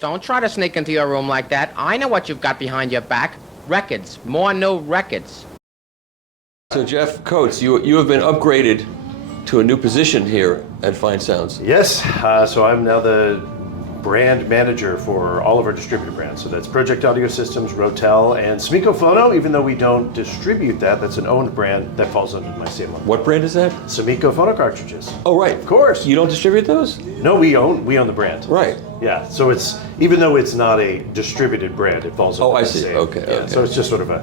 Don't try to sneak into your room like that. I know what you've got behind your back. Records. More new records. So Jeff Coates, you have been upgraded to a new position here at Fine Sounds. Yes, so I'm now the brand manager for all of our distributor brands. So that's Pro-Ject Audio Systems, Rotel, and Sumiko Phono. Even though we don't distribute that, that's an owned brand that falls under my same umbrella. What brand is that? Sumiko Phono cartridges. Oh, right. Of course. You don't distribute those? No, we own the brand. Right. Yeah, so it's, even though it's not a distributed brand, it falls under I the see. same. Okay, Yeah, okay. So it's just sort of a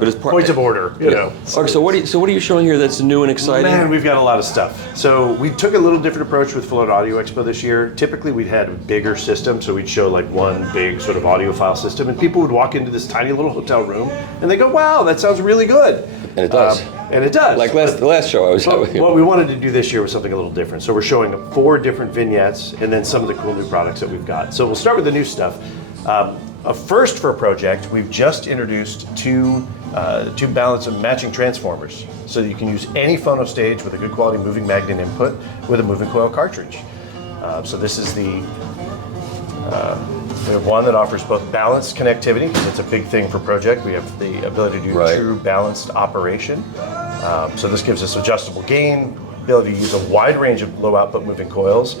But it's point of order, you know. Okay, so what are you showing here that's new and exciting? Man, we've got a lot of stuff. So we took a little different approach with Florida Audio Expo this year. Typically we'd had a bigger system, so we'd show like one big sort of audiophile system, and people would walk into this tiny little hotel room and they go, wow, that sounds really good. And it does. And it does. Like the last show I was at with you. What we wanted to do this year was something a little different. So we're showing 4 different vignettes and then some of the cool new products that we've got. So we'll start with the new stuff. A first for a project, we've just introduced two balance and matching transformers. So you can use any phono stage with a good quality moving magnet input with a moving coil cartridge. So this is the one that offers both balanced connectivity, because it's a big thing for Pro-Ject. We have the ability to do true balanced operation. So this gives us adjustable gain, ability to use a wide range of low output moving coils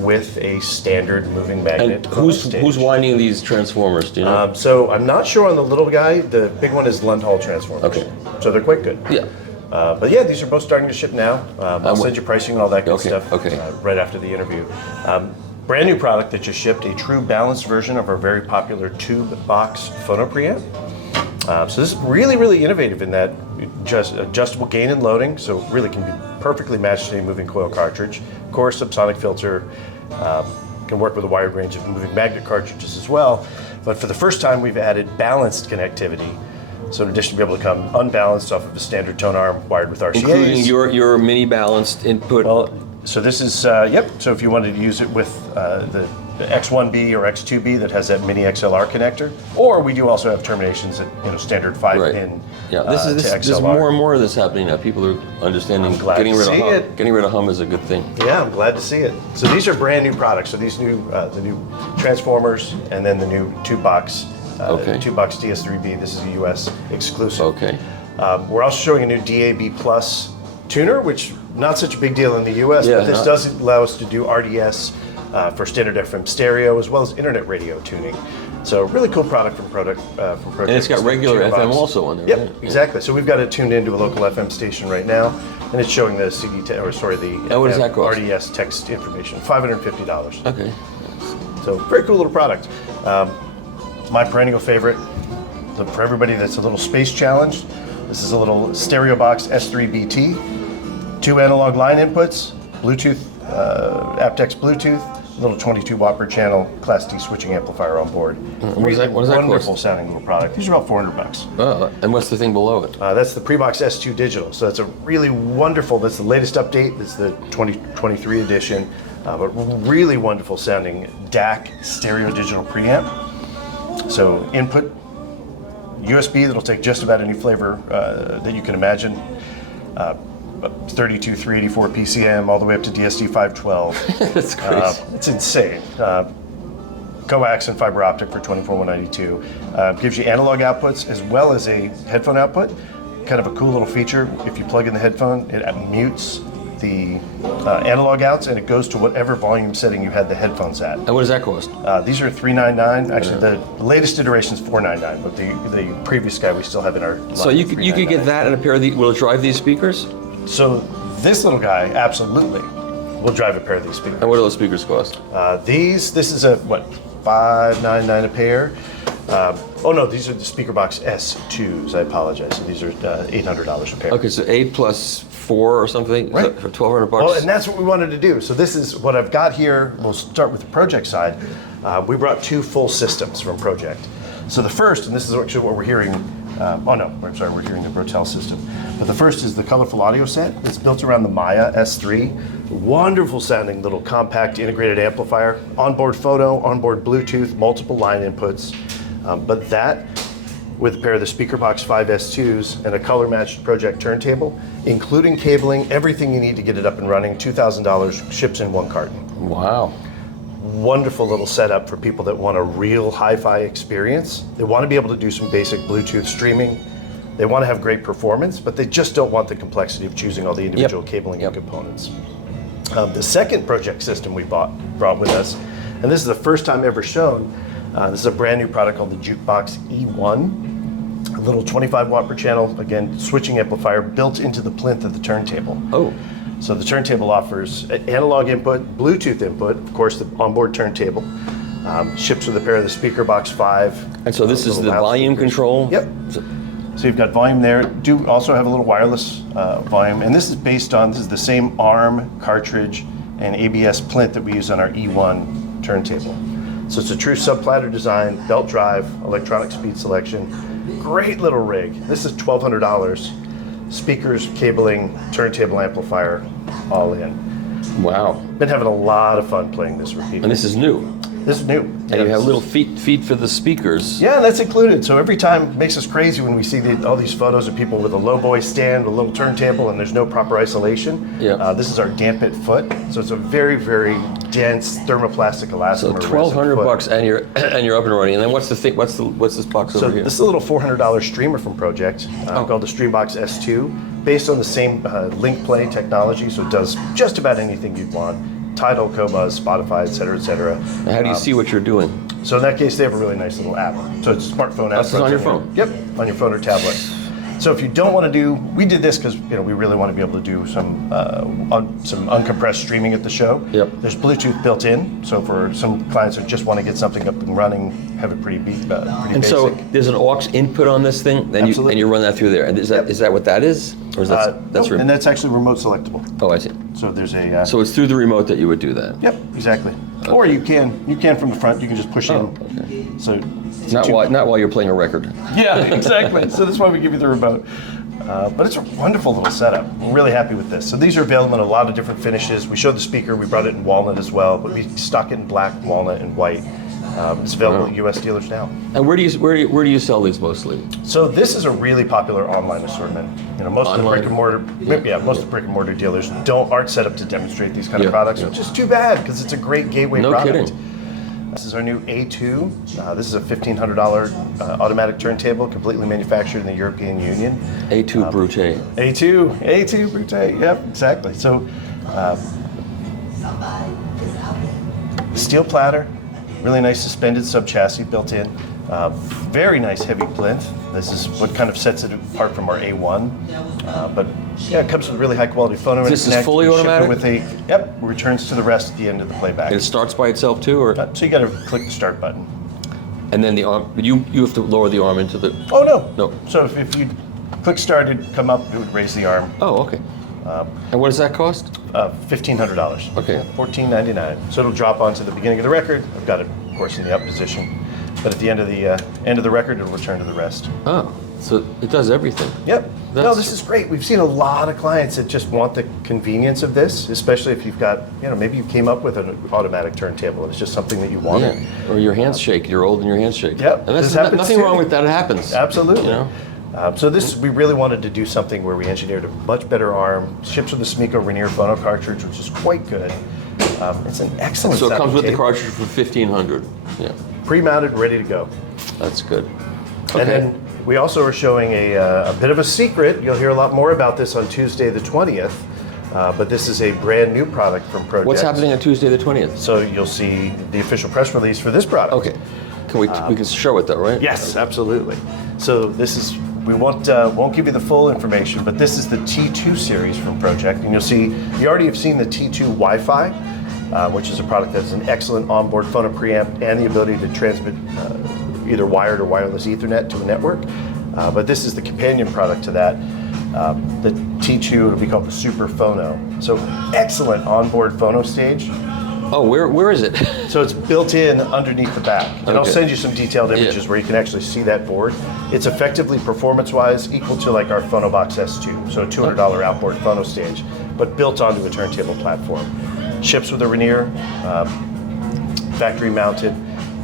with a standard moving magnet. And who's winding these transformers? Do you know? So I'm not sure on the little guy. The big one is Lund Hall transformers. Okay. So they're quite good. Yeah. But yeah, these are both starting to ship now. I'll send you pricing and all that good stuff right after the interview. Brand new product that just shipped, a true balanced version of our very popular tube box phono preamp. So this is really, really innovative in that just adjustable gain and loading, so it really can be perfectly matched to a moving coil cartridge. Of course, subsonic filter, can work with a wide range of moving magnet cartridges as well. But for the first time, we've added balanced connectivity. So in addition to be able to come unbalanced off of a standard tone arm wired with RCAs. Including your mini balanced input. Well, so this is, so if you wanted to use it with the X1B or X2B that has that mini XLR connector, or we do also have terminations at standard 5-pin Yeah, to XLR. there's more and more of this happening now. People are understanding getting rid of hum is a good thing. Yeah, I'm glad to see it. So these are brand new products. So these new, the new transformers, and then the new tube box Tube box DS3B. This is a US exclusive. Okay. We're also showing a new DAB Plus tuner, which not such a big deal in the US, but this does allow us to do RDS for standard FM stereo as well as internet radio tuning. So really cool product from Pro-Ject. And it's got regular FM also on there. Yep, right? exactly. So we've got it tuned into a local FM station right now, and it's showing the what does that cost? RDS text information, $550. Okay. So very cool little product. My perennial favorite, for everybody that's a little space challenged, this is a little stereo box S3BT, 2 analog line inputs, Bluetooth, aptX Bluetooth, little 22 watt per channel Class D switching amplifier on board. What does that Wonderful cost? sounding little product. These are about $400. And what's the thing below it? That's the Prebox S2 Digital. So that's a really wonderful, that's the latest update. That's the 2023 edition. But really wonderful sounding DAC stereo digital preamp. So input, USB that'll take just about any flavor that you can imagine. 32, 384 PCM, all the way up to DSD 512. That's crazy. It's insane. Coax and fiber optic for 24192. Gives you analog outputs as well as a headphone output. Kind of a cool little feature. If you plug in the headphone, it mutes the analog outs and it goes to whatever volume setting you had the headphones at. And what does that cost? These are $399. Actually, the latest iteration is $499, but the previous guy we still have in our line. So you could get that and a pair of these. Will it drive these speakers? So this little guy absolutely will drive a pair of these speakers. And what do those speakers cost? This is a $599 a pair. Oh no, these are the speaker box S2s. I apologize. So these are $800 a pair. Okay, so 8 plus 4 or something, right, for $1,200. Well, and that's what we wanted to do. So this is what I've got here. We'll start with the Pro-Ject side. We brought 2 full systems from Pro-Ject. So the first, and this is actually what we're hearing. We're hearing the Rotel system. But the first is the colorful audio set. It's built around the Maya S3. Wonderful sounding little compact integrated amplifier. Onboard photo, onboard Bluetooth, multiple line inputs. But that, with a pair of the SpeakerBox 5 S2s and a color matched Pro-Ject turntable, including cabling, everything you need to get it up and running, $2,000, ships in 1 carton. Wow. wonderful little setup for people that want a real hi-fi experience. They want to be able to do some basic Bluetooth streaming. They want to have great performance, but they just don't want the complexity of choosing all the individual cabling and components. The second Pro-Ject system we brought with us, and this is the first time ever shown, this is a brand new product called the Jukebox E1, a little 25 watt per channel, again, switching amplifier built into the plinth of the turntable. Oh. So the turntable offers analog input, Bluetooth input, of course the onboard turntable, ships with a pair of the Speaker Box 5. And so this is the volume control? Yep. So you've got volume there. Do also have a little wireless volume, and this is based on, this is the same ARM cartridge and ABS plinth that we use on our E1 turntable. So it's a true sub-platter design, belt drive, electronic speed selection, great little rig. This is $1,200. Speakers, cabling, turntable amplifier, all in. Wow. Been having a lot of fun playing this repeater. And this is new. This is new. And you have little feet for the speakers. Yeah, that's included. So every time it makes us crazy when we see all these photos of people with a low boy stand, a little turntable, and there's no proper isolation. Yeah. This is our damp it foot. So it's a very, very dense thermoplastic elastomer. So $1,200 and you're up and running. And then what's this box over here? This is a little $400 streamer from Pro-Ject called the Streambox S2, based on the same link play technology. So it does just about anything you'd want. Tidal, Qobuz, Spotify, et cetera. How do you see what you're doing? So in that case, they have a really nice little app. So it's a smartphone app. This is on your phone? Yep, on your phone or tablet. So if you don't want to do, we did this because we really want to be able to do some uncompressed streaming at the show. Yep. There's Bluetooth built in, so for some clients who just want to get something up and running, have it pretty basic. And so there's an aux input on this thing, then you run that through there. And is that what that is? Or is that's and that's actually remote selectable. Oh, I see. So there's a. So it's through the remote that you would do that. Yep, exactly. Okay. Or you can from the front. You can just push in. Okay. So not while you're playing a record. Yeah, exactly. So that's why we give you the remote. But it's a wonderful little setup. We're really happy with this. So these are available in a lot of different finishes. We showed the speaker. We brought it in walnut as well, but we stock it in black, walnut, and white. It's available at U.S. dealers now. And where do you sell these mostly? So this is a really popular online assortment. Most of the brick and mortar, most of the brick and mortar dealers aren't set up to demonstrate these kind of products, which is too bad because it's a great gateway product. No kidding. This is our new A2. This is a $1,500 automatic turntable, completely manufactured in the European Union. A2 Brute. A2 Brute. Yep, exactly. So steel platter. Really nice suspended sub-chassis built in. Very nice heavy plinth. This is what kind of sets it apart from our A1. But yeah, it comes with really high quality phono. This is fully automatic? Returns to the rest at the end of the playback. And it starts by itself too, or? So you got to click the start button. And then the arm, you have to lower the arm into the... Oh, no. No. So if you click start, it'd come up, it would raise the arm. Oh, okay. And what does that cost? $1,500. Okay. $14.99. So it'll drop onto the beginning of the record. I've got it, of course, in the up position. But at the end of the record, it'll return to the rest. Oh, so it does everything. Yep. No, this is great. We've seen a lot of clients that just want the convenience of this, especially if you've got, maybe you came up with an automatic turntable and it's just something that you wanted. Yeah. Or your hands shake. You're old and your hands shake. Yep. And that's nothing wrong with that. It happens. Absolutely. So we really wanted to do something where we engineered a much better arm, ships with the Sumiko Rainier phono cartridge, which is quite good. It's an excellent. So it comes with the cartridge for $1,500. Yeah. Pre-mounted, ready to go. That's good. Okay. And then we also are showing a bit of a secret. You'll hear a lot more about this on Tuesday the 20th. But this is a brand new product from Pro-Ject. What's happening on Tuesday the 20th? So you'll see the official press release for this product. Okay. We can show it though, right? Yes, absolutely. So this is. We won't give you the full information, but this is the T2 series from Pro-Ject, and you'll see, you already have seen the T2 Wi-Fi, which is a product that has an excellent onboard phono preamp and the ability to transmit either wired or wireless Ethernet to a network. But this is the companion product to that. The T2 will be called the Super Phono. So excellent onboard phono stage. Oh, where is it? So it's built in underneath the back. And I'll send you some detailed images where you can actually see that board. It's effectively, performance-wise, equal to like our PhonoBox S2, so a $200 outboard phono stage, but built onto a turntable platform. Ships with a Rainier, factory mounted,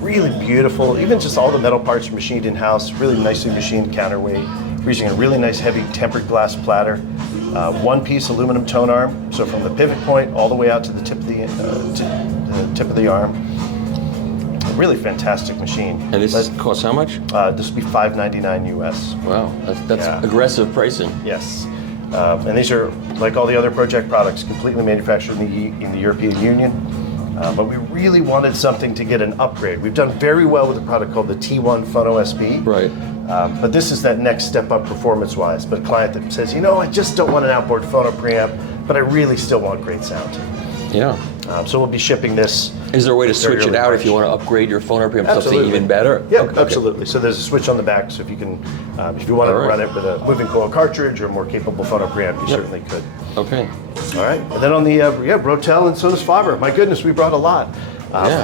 really beautiful. Even just all the metal parts are machined in-house, really nicely machined counterweight. We're using a really nice heavy tempered glass platter. One-piece aluminum tone arm, so from the pivot point all the way out to the tip of the arm. really fantastic machine. And this costs how much? This would be $599 US. Wow, that's aggressive pricing. Yes. And these are, like all the other Pro-Ject products, completely manufactured in the European Union. But we really wanted something to get an upgrade. We've done very well with a product called the T1 Phono SP. Right. But this is that next step up performance-wise. But a client that says, I just don't want an outboard phono preamp, but I really still want great sound. Yeah. So we'll be shipping this. Is there a way to switch it out if you want to upgrade your phono preamp to something even better? Yeah, absolutely. So there's a switch on the back, so if you can, if you want to run it with a moving coil cartridge or a more capable phono preamp, you certainly could. Okay. All right. And then on the Rotel and Sonus Faber, my goodness, we brought a lot.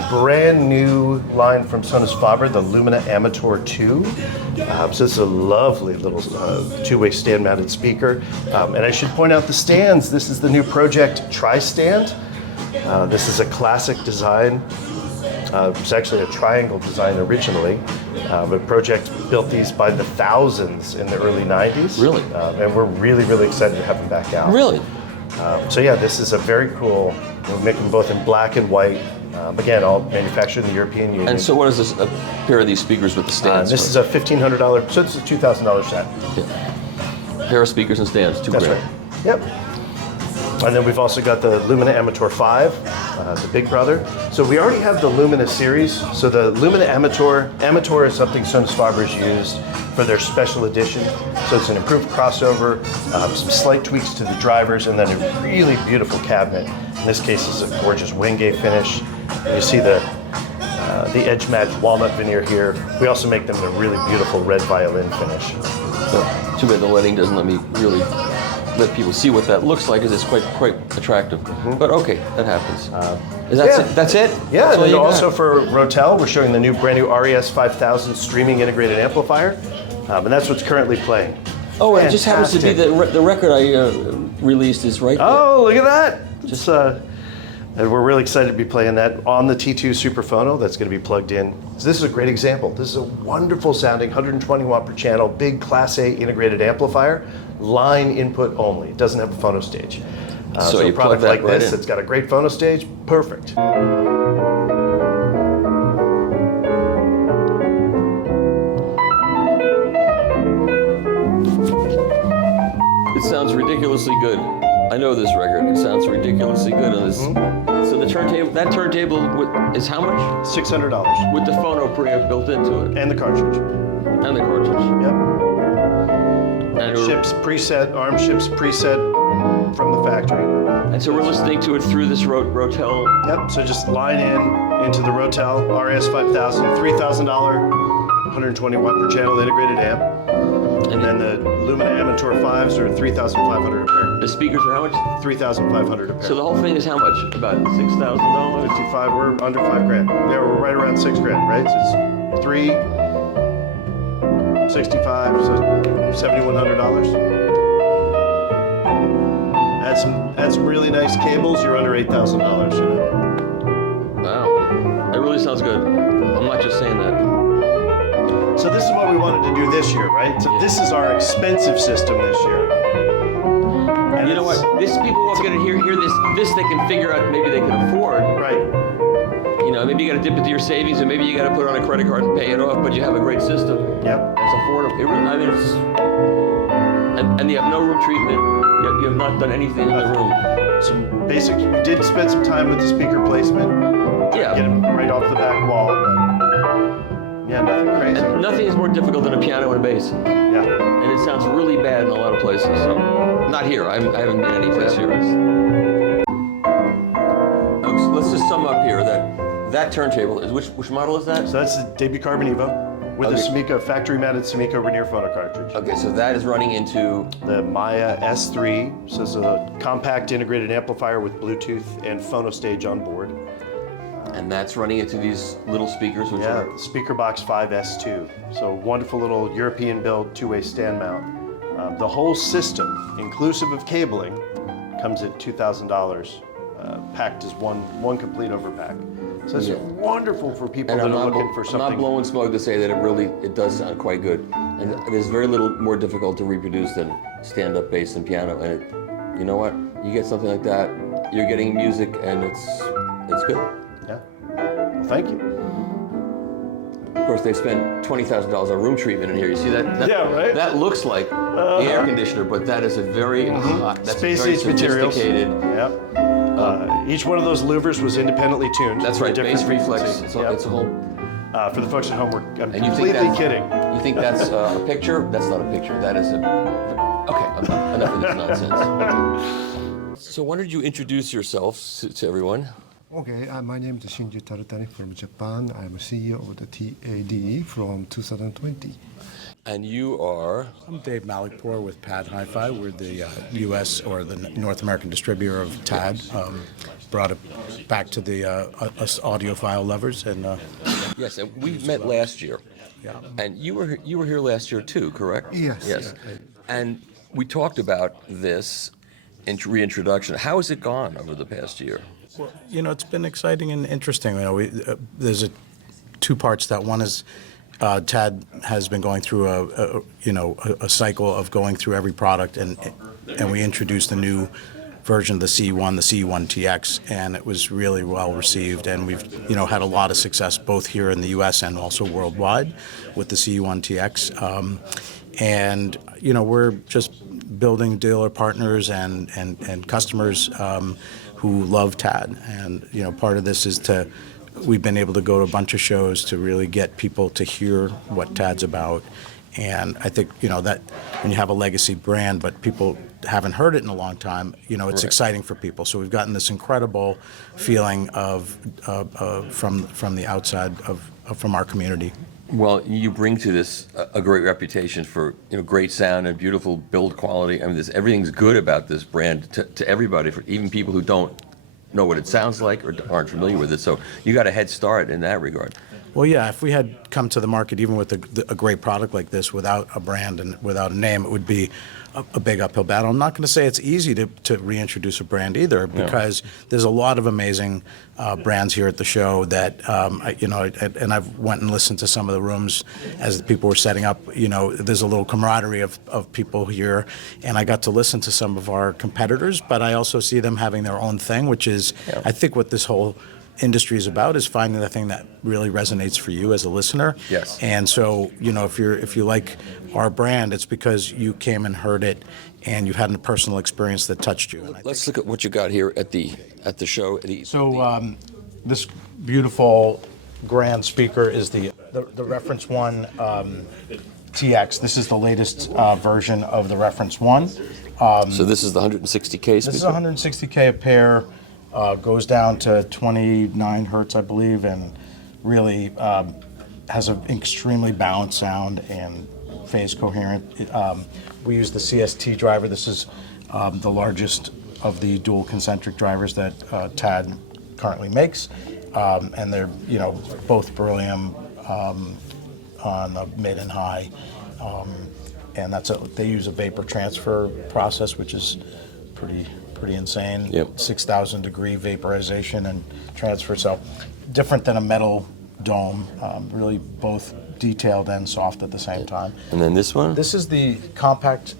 Brand new line from Sonus Faber, the Lumina Amateur 2. So this is a lovely little two-way stand-mounted speaker. And I should point out the stands. This is the new Pro-Ject Tri-Stand. This is a classic design. It's actually a triangle design originally, but Pro-Ject built these by the thousands in the early 90s. Really? And we're really, really excited to have them back out. Really? So yeah, this is a very cool, we make them both in black and white. Again, all manufactured in the European Union. And so what is this, a pair of these speakers with the stands? This is a $1,500, so it's a $2,000 set. Yeah. Pair of speakers and stands, $2,000. That's right. Yep. And then we've also got the Lumina Amateur 5, the big brother. So we already have the Lumina series. So the Lumina Amateur is something Sonus Faber's used for their special edition. So it's an improved crossover, some slight tweaks to the drivers, and then a really beautiful cabinet. In this case, it's a gorgeous Wenge finish. And you see the edge match walnut veneer here. We also make them in a really beautiful red violin finish. So, too bad the lighting doesn't let me really let people see what that looks like, because it's quite attractive. But okay, that happens. That's it? Yeah, and then also for Rotel, we're showing the new brand new RES 5000 streaming integrated amplifier, and that's what's currently playing. Oh, it just happens to be the record I released is right there. Oh, look at that! And we're really excited to be playing that on the T2 Superphono that's going to be plugged in. So this is a great example. This is a wonderful sounding 120 watt per channel, big Class A integrated amplifier, line input only. It doesn't have a phono stage. So a product like this that's got a great phono stage, perfect. It sounds ridiculously good. I know this record. It sounds ridiculously good on this. So the turntable, that turntable is how much? $600. With the phono preamp built into it. And the cartridge. And the cartridge. Yep. And ships preset, ARM ships preset from the factory. And so we're listening to it through this Rotel. Yep, so just line into the Rotel RS 5000, $3,000, 120 watt per channel integrated amp. And then the Lumina Amateur 5s are $3,500 a pair. The speakers are how much? $3,500 a pair. So the whole thing is how much? About $6,000? 55. We're under $5,000. Yeah, we're right around $6,000, right? So it's 365, so $7,100. Add some really nice cables. You're under $8,000. You know. Wow, that really sounds good. I'm not just saying that. So this is what we wanted to do this year, right? So this is our expensive system this year. And you know what? This people who are going to hear this they can figure out maybe they can afford. Right. You know, maybe you got to dip into your savings, and maybe you got to put it on a credit card and pay it off. But you have a great system. Yep. It's affordable. I mean, it's and you have no room treatment. You have not done anything in the room. Some basics. We did spend some time with the speaker placement. Yeah. Get them right off the back wall. Yeah, nothing crazy. And nothing is more difficult than a piano and a bass. Yeah. And it sounds really bad in a lot of places. So, not here. I haven't been any place here. Folks, let's just sum up here that turntable is which model is that? So that's the debut Carbon Evo with the Sumiko factory-mounted Sumiko Rainier phono cartridge. Okay, so that is running into the Maya S3. So it's a compact integrated amplifier with Bluetooth and phono stage on board. And that's running into these little speakers, which are Speaker Box 5S2. So wonderful little European build two-way stand mount. The whole system, inclusive of cabling, comes at $2,000, packed as one complete overpack. So it's wonderful for people that are looking for something. I'm not blowing smoke to say that it does sound quite good. And there's very little more difficult to reproduce than stand-up bass and piano. And you know what? You get something like that, you're getting music, and it's good. Yeah. Well, thank you. course, they spent $20,000 on room treatment in here. You see that? Yeah, right? That looks like the air conditioner, but that is a very that's Space very age materials. sophisticated. Yep. Each one of those louvers was independently tuned. That's right. Bass reflex. It's a whole. For the folks at home, I'm And you completely think kidding. You think that's a picture? That's not a picture. That is a. Okay, enough of this nonsense. So why don't you introduce yourself to everyone? Okay, my name is Shinji Taratani from Japan. I'm CEO of the TAD from 2020. And you are? I'm Dave Malikpour with Pad Hi-Fi. We're the U.S. or the North American distributor of TAD. Brought it back to the us audiophile lovers, and yes, and we met last year. Yeah. And you were here last year too, correct? Yes. Yes. And we talked about this reintroduction. How has it gone over the past year? well, it's been exciting and interesting. There's two parts. That one is TAD has been going through a cycle of going through every product, and we introduced a new version of the C1, the C1TX, and it was really well received. And we've had a lot of success both here in the U.S. and also worldwide with the C1TX. And we're just building dealer partners and customers who love TAD. And part of this is we've been able to go to a bunch of shows to really get people to hear what TAD's about. And I think, that when you have a legacy brand, but people haven't heard it in a long time, it's exciting for people. So we've gotten this incredible feeling from the outside from our community. Well, you bring to this a great reputation for great sound and beautiful build quality. I mean, everything's good about this brand to everybody, for even people who don't know what it sounds like or aren't familiar with it. So you got a head start in that regard. Well, yeah, if we had come to the market even with a great product like this without a brand and without a name, it would be a big uphill battle. I'm not going to say it's easy to reintroduce a brand either, because there's a lot of amazing brands here at the show that, and I've went and listened to some of the rooms as the people were setting up. There's a little camaraderie of people here, and I got to listen to some of our competitors, but I also see them having their own thing, which is, I think, what this whole industry is about, is finding the thing that really resonates for you as a listener. Yes. And so, if you like our brand, it's because you came and heard it, and you've had a personal experience that touched you. Let's look at what you got here at the show. So this beautiful grand speaker is the Reference One TX. This is the latest version of the Reference One. So this is the 160K speaker? This is 160K a pair. Goes down to 29 hertz, I believe, and really has an extremely balanced sound and phase coherent. We use the CST driver. This is the largest of the dual concentric drivers that TAD currently makes, and they're both beryllium on the mid and high, and they use a vapor transfer process, which is pretty insane. Yep. 6,000 degree vaporization and transfer. So different than a metal dome, really both detailed and soft at the same time. And then this one? This is the compact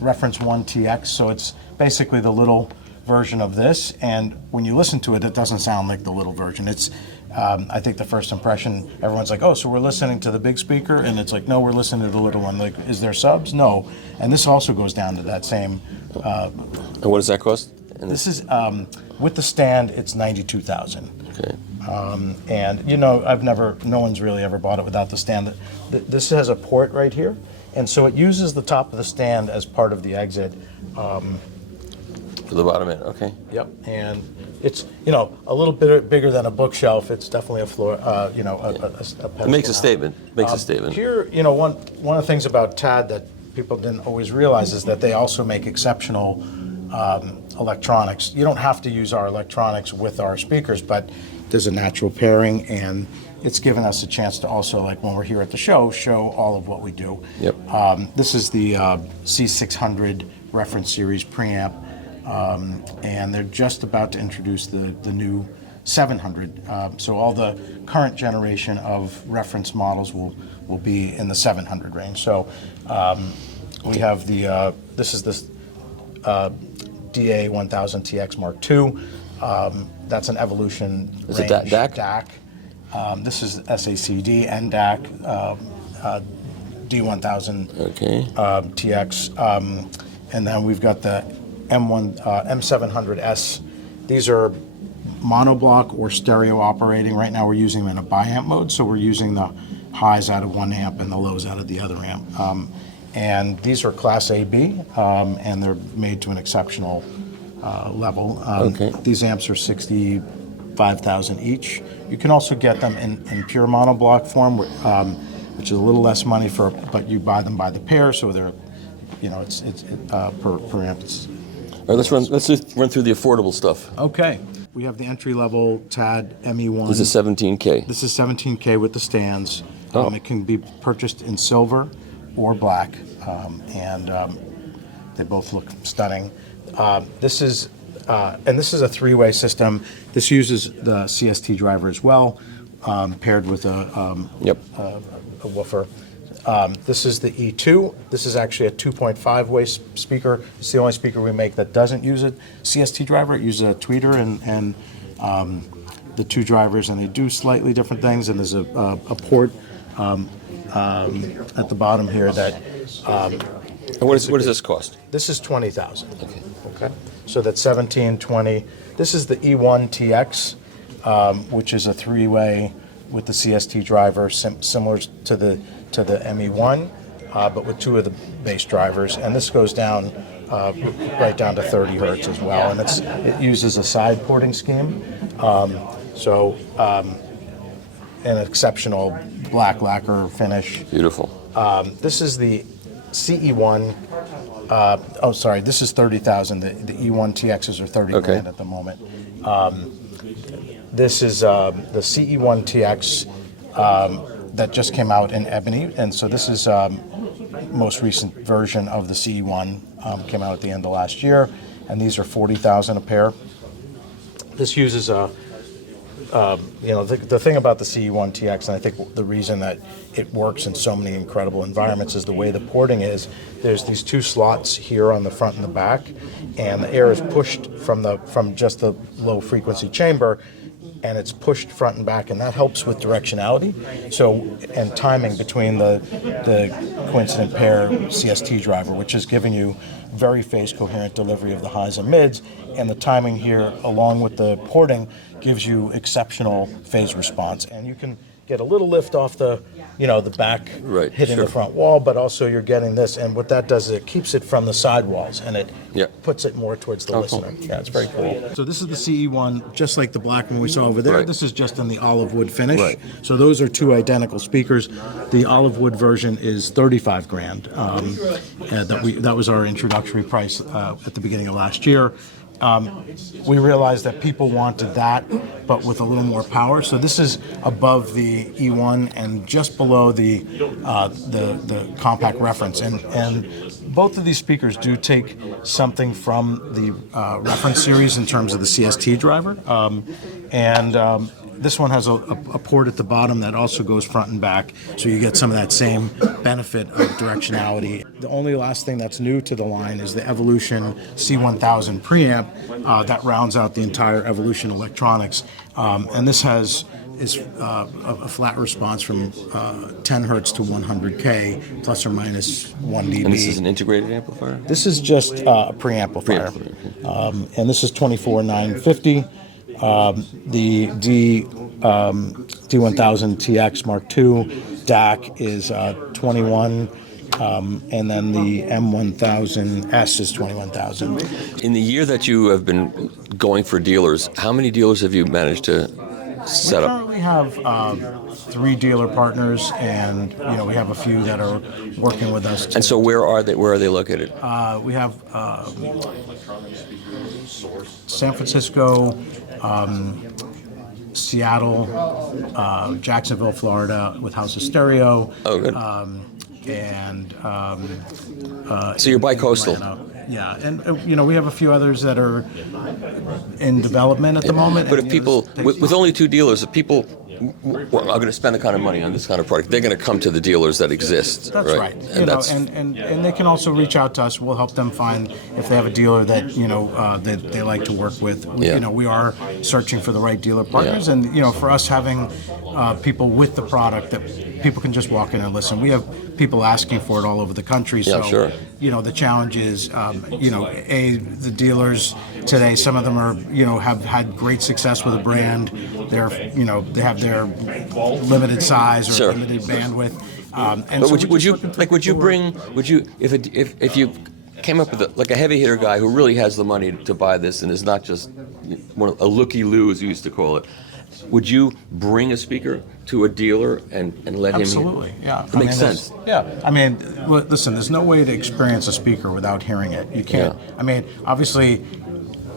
Reference One TX. So it's basically the little version of this. And when you listen to it, it doesn't sound like the little version. It's I think the first impression, everyone's like, oh, so we're listening to the big speaker? And it's like, no, we're listening to the little one. Like, is there subs? No. And this also goes down to that same. And what does that cost? This is, with the stand, it's $92,000. Okay. And, no one's really ever bought it without the stand. This has a port right here. And so it uses the top of the stand as part of the exit. For the bottom end, okay. Yep. And it's, a little bit bigger than a bookshelf. It's definitely a floor, a pedestal. It makes a statement. Makes a statement. Here, one of the things about TAD that people didn't always realize is that they also make exceptional electronics. You don't have to use our electronics with our speakers, but there's a natural pairing, and it's given us a chance to also, like when we're here at the show all of what we do. Yep. This is the C600 Reference Series preamp. And they're just about to introduce the new 700. So all the current generation of reference models will be in the 700 range. So we have this is this DA 1000 TX Mark II. That's an Evolution Is it range DAC? DAC. This is SACD, NDAC, D1000 Okay. TX, and then we've got the M700S. These are monoblock or stereo operating. Right now we're using them in a biamp mode, so we're using the highs out of one amp and the lows out of the other amp. And these are Class AB, and they're made to an exceptional level. Okay. These amps are 65,000 each. You can also get them in pure monoblock form, which is a little less money but you buy them by the pair, so they're, it's per amp. All right, let's just run through the affordable stuff. Okay. We have the entry-level TAD ME1. This is 17K. This is 17K with the stands. Oh. It can be purchased in silver or black, and they both look stunning. This is a three-way system. This uses the CST driver as well, paired with a woofer. This is the E2. This is actually a 2.5-way speaker. It's the only speaker we make that doesn't use a CST driver. It uses a tweeter and the two drivers, and they do slightly different things. And there's a port at the bottom here that. And what does this cost? This is $20,000. Okay. Okay. So that's 17, 20. This is the E1 TX, which is a three-way with the CST driver, similar to the ME1, but with two of the bass drivers. And this goes down right down to 30 hertz as well. And it uses a side porting scheme. An exceptional black lacquer finish. Beautiful. This is the CE1. This is 30,000. The E1 TXs are 30 grand at the moment. This is the CE1 TX that just came out in ebony, and so this is most recent version of the CE1. Came out at the end of last year, and these are 40,000 a pair. This uses the thing about the CE1 TX, and I think the reason that it works in so many incredible environments is the way the porting is. There's these two slots here on the front and the back, and the air is pushed from just the low frequency chamber, and it's pushed front and back, and that helps with directionality. And timing between the coincident pair CST driver, which is giving you very phase coherent delivery of the highs and mids, and the timing here, along with the porting, gives you exceptional phase response. And you can get a little lift off the back hitting the front wall, but also you're getting this, and what that does is it keeps it from the sidewalls, and it puts it more towards the listener. Cool. Yeah, it's very cool. So this is the CE1, just like the black one we saw over there. Right. This is just in the olive wood finish. Right. So those are two identical speakers. The olive wood version is 35 grand. That was our introductory price at the beginning of last year. We realized that people wanted that, but with a little more power. So this is above the E1 and just below the compact reference. And both of these speakers do take something from the reference series in terms of the CST driver. This one has a port at the bottom that also goes front and back, so you get some of that same benefit of directionality. The only last thing that's new to the line is the Evolution C1000 preamp that rounds out the entire Evolution electronics. And this is a flat response from 10 hertz to 100K, plus or minus 1 dB. And this is an integrated amplifier? This is just a preamplifier. And this is 24,950. The D1000 TX Mark II DAC is 21, and then the M1000S is 21,000. In the year that you have been going for dealers, how many dealers have you managed to set up? We currently have 3 dealer partners, and we have a few that are working with us. And so where are they located? We have San Francisco, Seattle, Jacksonville, Florida, with House of Stereo. Oh, good. So you're bi-coastal. Yeah, and we have a few others that are in development at the moment. But if people, with only 2 dealers, if people well, are going to spend the kind of money on this kind of product, they're going to come to the dealers that exist. That's right. And they can also reach out to us. We'll help them find if they have a dealer that that they like to work with. We are searching for the right dealer partners, and for us having people with the product that people can just walk in and listen. We have people asking for it all over the country. Yeah, so sure. The challenge is the dealers today. Some of them are have had great success with a brand. They're they have their limited size or Sure. limited bandwidth. And But so would you if if you came up with a heavy hitter guy who really has the money to buy this and is not just a looky-loo, as you used to call it, would you bring a speaker to a dealer and let him? Absolutely, yeah. It makes sense. Yeah, listen, there's no way to experience a speaker without hearing it. You can't. Yeah. Obviously,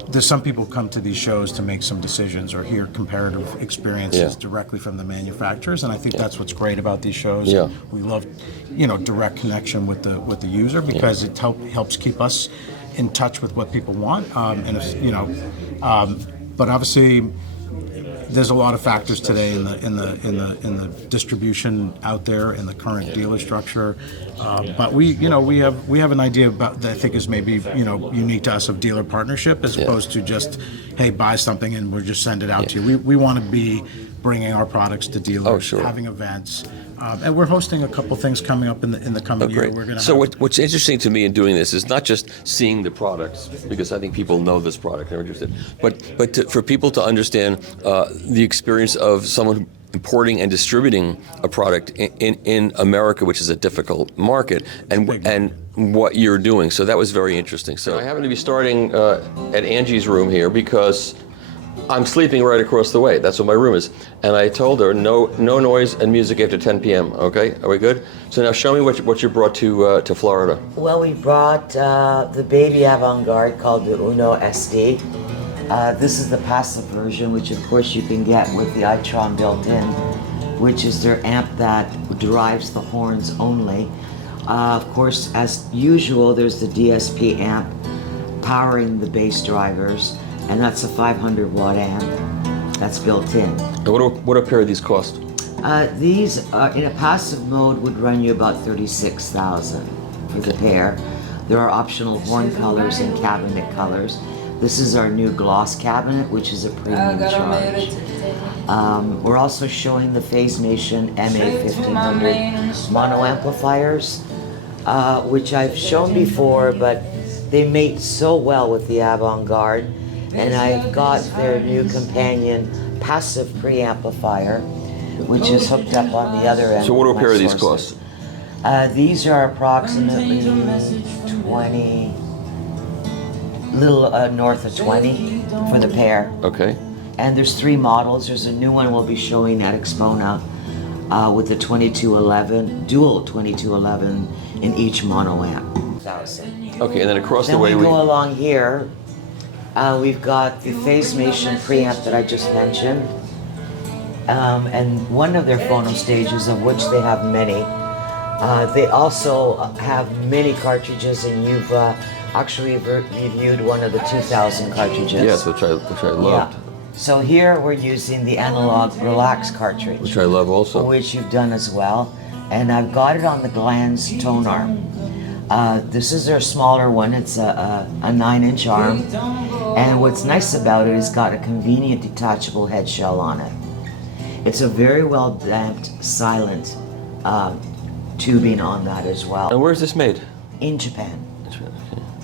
there's some people come to these shows to make some decisions or hear comparative experiences directly from the manufacturers, and I think that's what's great about these shows. Yeah. We love, direct connection with the user because it helps keep us in touch with what people want, but obviously. There's a lot of factors today in the distribution out there in the current dealer structure, but we have an idea about that I think is maybe unique to us of dealer partnership as opposed to just hey buy something and we'll just send it out to you. We want to be bringing our products to dealers, having events. And we're hosting a couple things coming up in the coming year. We're What's interesting to me in doing this is not just seeing the products, because I think people know this product, they're interested, but for people to understand the experience of someone importing and distributing a product in America, which is a difficult market, and what you're doing. So that was very interesting. So I happen to be starting at Angie's room here because I'm sleeping right across the way. That's what my room is. And I told her no noise and music after 10 p.m. Okay, are we good? So now show me what you brought to Florida. Well, we brought the baby Avantgarde called the Uno SD. This is the passive version, which of course you can get with the iTron built in, which is their amp that drives the horns only. Of course, as usual, there's the DSP amp powering the bass drivers. And that's a 500 watt amp that's built in. And what do a pair of these cost? These in a passive mode would run you about $36,000 for the pair. There are optional horn colors and cabinet colors. This is our new gloss cabinet, which is a premium charge. We're also showing the Phasemation MA1500 mono amplifiers, which I've shown before, but they mate so well with the Avantgarde. And I've got their new companion passive preamplifier, which is hooked up on the other end. So what do a pair of these cost? These are approximately 20, little north of 20 for the pair. Okay. And there's 3 models. There's a new one we'll be showing at Expo now with the 2211, dual 2211 in each mono amp. Okay, and then across Then the way we go along here. We've got the Phasemation preamp that I just mentioned, and one of their phono stages, of which they have many. They also have many cartridges, and you've actually reviewed one of the 2000 cartridges. Yes, which I loved. Yeah. So here we're using the analog Relax cartridge, Which I love also. which you've done as well, and I've got it on the Glanz tone arm. This is their smaller one. It's a 9-inch arm. And what's nice about it is it's got a convenient detachable head shell on it. It's a very well damped, silent tubing on that as well. And where's this made? In Japan.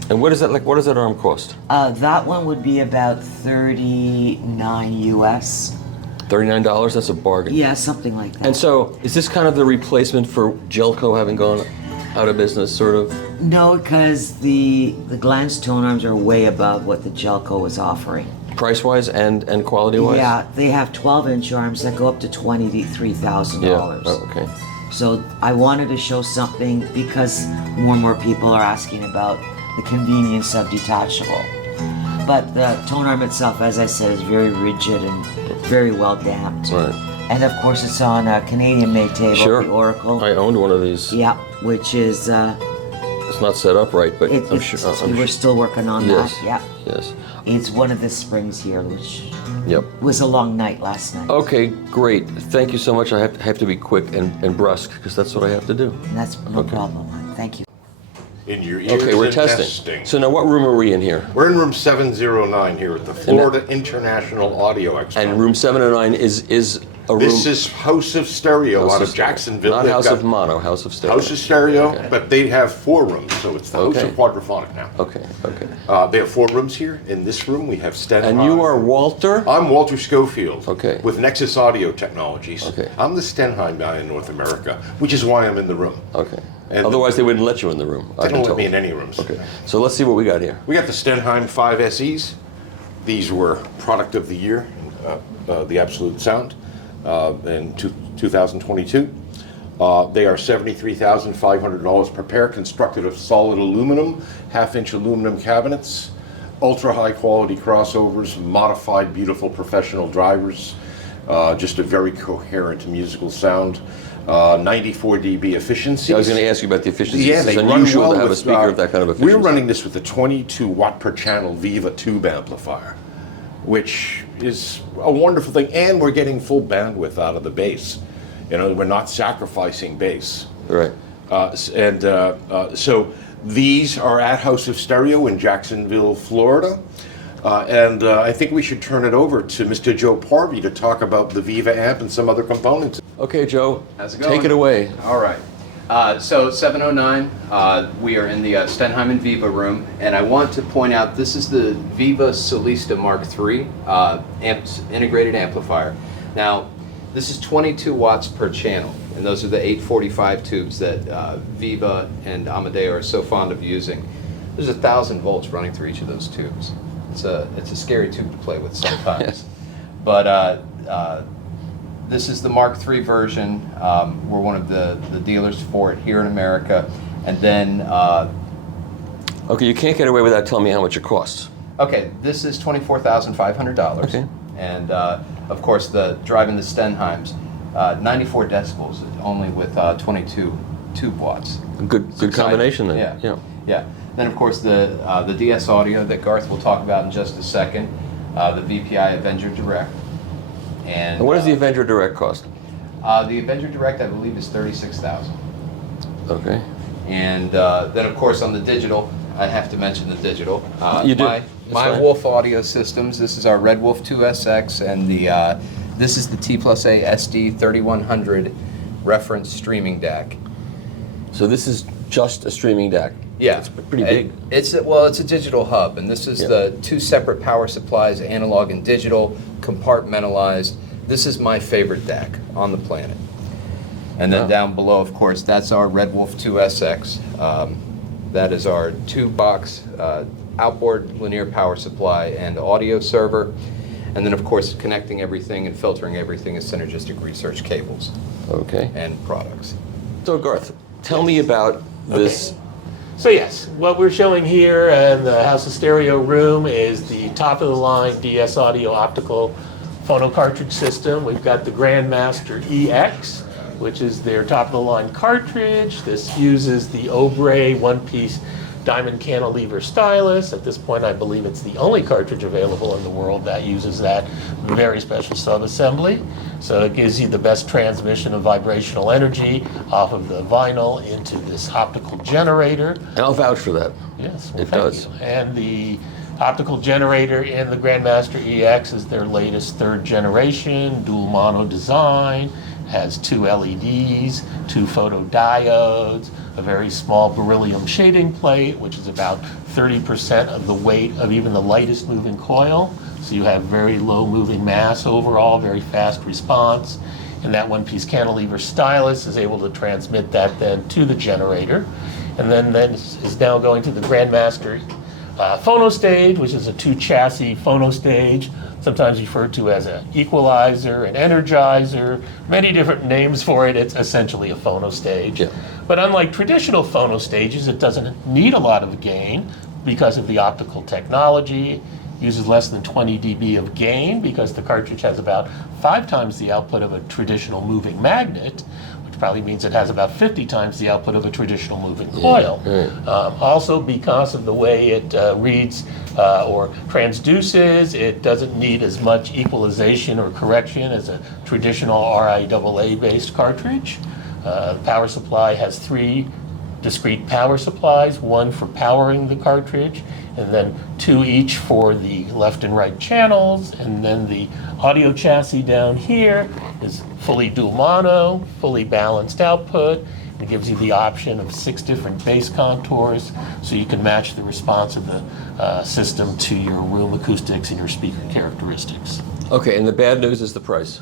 And what is that like? What does that arm cost? That one would be about $39 US. $39? That's a bargain. Yeah, something like that. And so, is this kind of the replacement for Gelco having gone out of business, sort of? No, because the Glanz tone arms are way above what the Gelco was offering. Price-wise and quality-wise? Yeah, they have 12-inch arms that go up to $23,000. Yeah, oh, okay. So I wanted to show something because more and more people are asking about the convenience of detachable. But the tone arm itself, as I said, is very rigid and very well damped. Right. And of course it's on a Canadian-made table, Sure. the Oracle. I owned one of these. Yeah, which is it's not set up right, but I'm sure. We're still working on Yes. that. Yeah. Yes. It's one of the springs here, which Yep. was a long night last night. Okay, great. Thank you so much. I have to be quick and brusque because that's what I have to do. And that's no problem. Thank you. In your ears Okay, we're and testing. So now, what room are we in here? We're in room 709 here at the Florida International Audio Expo. And room 709 is a room. This is House of Stereo out of Jacksonville. Not They've House got of Mono, House of Stereo. House of Stereo, Okay. but they have 4 rooms, so it's the House Okay. of Quadraphonic now. Okay, okay. They have 4 rooms here. In this room, we have Stenheim. And you are Walter? I'm Walter Schofield. Okay. With Nexus Audio Technologies. Okay. I'm the Stenheim guy in North America, which is why I'm in the room. Okay. And Otherwise, they wouldn't let you in the room. They don't let me in any rooms. Okay. So let's see what we got here. We got the Stenheim 5 SEs. These were product of the year, the Absolute Sound, in 2022. They are $73,500 per pair, constructed of solid aluminum, half-inch aluminum cabinets, ultra high quality crossovers, modified beautiful professional drivers, just a very coherent musical sound. 94 dB efficiency. I was going to ask you about the efficiency. Yeah, It's they run unusual well to have with, a speaker of that kind of efficiency. We're running this with a 22 watt per channel Viva tube amplifier, which is a wonderful thing, and we're getting full bandwidth out of the bass. You know, we're not sacrificing bass. Right. So these are at House of Stereo in Jacksonville, Florida. I think we should turn it over to Mr. Joe Parvey to talk about the Viva amp and some other components. Okay, Joe. How's it going? Take it away. All right. So 709, we are in the Stenheim and Viva room, and I want to point out this is the Viva Solista Mark III integrated amplifier. Now, this is 22 watts per channel, and those are the 845 tubes that Viva and Amadeo are so fond of using. There's 1,000 volts running through each of those tubes. It's a scary tube to play with sometimes. But this is the Mark III version. We're one of the dealers for it here in America. And then, Okay, you can't get away without telling me how much it costs. okay, this is $24,500. Okay. And of course, driving the Stenheims, 94 decibels only with 22 tube watts. Good combination then. Yeah. Yeah. Yeah. Then of course the DS audio that Garth will talk about in just a second, the VPI Avenger Direct. And And what does the Avenger Direct cost? The Avenger Direct, I believe, is $36,000. Okay. And then, of course, on the digital, I have to mention the digital. You do. My That's fine. Wolf Audio Systems. This is our Red Wolf 2SX, and this is the T+A SD 3100 reference streaming DAC. So this is just a streaming DAC. Yeah, It's pretty big. It's a digital hub, and this is Yeah. the 2 separate power supplies, analog and digital, compartmentalized. This is my favorite DAC on the planet. And then Wow. down below, of course, that's our Red Wolf 2SX. That is our 2-box outboard linear power supply and audio server. And then, of course, connecting everything and filtering everything is Synergistic Research cables Okay. and products. So Garth, tell me about this. So yes, what we're showing here in the House of Stereo room is the top-of-the-line DS Audio optical phono cartridge system. We've got the Grandmaster EX, which is their top-of-the-line cartridge. This uses the Obrey one-piece diamond cantilever stylus. At this point, I believe it's the only cartridge available in the world that uses that very special sub-assembly. So it gives you the best transmission of vibrational energy off of the vinyl into this optical generator. And I'll vouch for that. Yes, well, It thank does. you. And the optical generator in the Grandmaster EX is their latest 3rd generation, dual mono design, has 2 LEDs, 2 photodiodes, a very small beryllium shading plate, which is about 30% of the weight of even the lightest moving coil. So you have very low moving mass overall, very fast response. And that one-piece cantilever stylus is able to transmit that then to the generator. And then is now going to the Grandmaster phono stage, which is a 2-chassis phono stage, sometimes referred to as an equalizer, an energizer, many different names for it. It's essentially a phono stage. Yeah. But unlike traditional phono stages, it doesn't need a lot of gain because of the optical technology. Uses less than 20 dB of gain because the cartridge has about 5 times the output of a traditional moving magnet, which probably means it has about 50 times the output of a traditional moving coil. Also, because of the way it reads or transduces, it doesn't need as much equalization or correction as a traditional RIAA-based cartridge. The power supply has 3 discrete power supplies, one for powering the cartridge, and then 2 each for the left and right channels, and then the audio chassis down here is fully dual mono, fully balanced output. It gives you the option of 6 different bass contours, so you can match the response of the system to your room acoustics and your speaker characteristics. Okay, and the bad news is the price.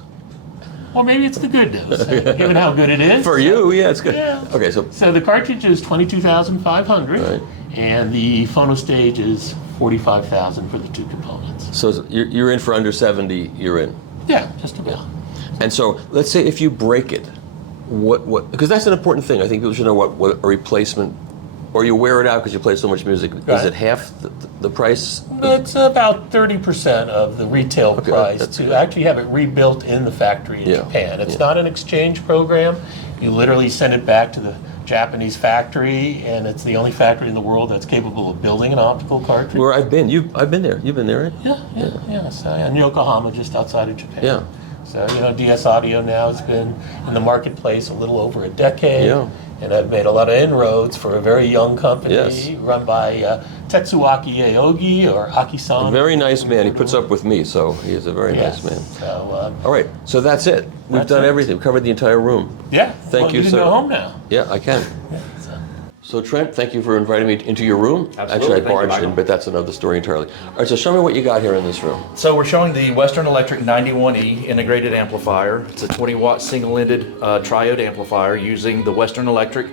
Well, maybe it's the good news, given how good it is. For you, yeah, it's good. Yeah. Okay, so So the cartridge is $22,500, Right. and the phono stage is $45,000 for the 2 components. so you're in for under 70. You're in. Yeah, just about. And so let's say if you break it, what? Because that's an important thing. I think people should know what a replacement, or you wear it out because you play so much music. Is Right. it half the price? It's about 30% of the retail Okay, price that's to good. actually have it rebuilt in the factory in Yeah, Japan. It's yeah. not an exchange program. You literally send it back to the Japanese factory, and it's the only factory in the world that's capable of building an optical cartridge. Where I've been, I've been there. You've been there, right? Yeah. So in Yokohama, just outside of Japan. Yeah. So, DS Audio now has been in the marketplace a little over a decade. Yeah. And I've made a lot of inroads for a very young company Yes. run by Tetsuaki Aogi or Aki-san. A very nice man. He puts up with me, so he is a very Yes. nice man. So, All right, so that's it. We've That's done it. everything. We've covered the entire room. yeah. Thank well, you, can sir. go home now. Yeah, I can. So Trent, thank you for inviting me into your room. Absolutely. Actually, I Thank you, barged Michael. in, but that's another story entirely. All right, so show me what you got here in this room. So we're showing the Western Electric 91E integrated amplifier. It's a 20-watt single-ended triode amplifier using the Western Electric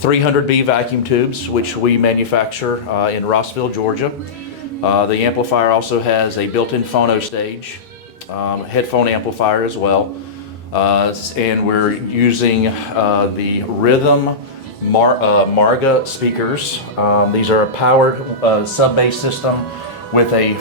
300B vacuum tubes, which we manufacture in Rossville, Georgia. The amplifier also has a built-in phono stage, headphone amplifier as well, and we're using the Rhythm Marga speakers. These are a powered sub-bass system with a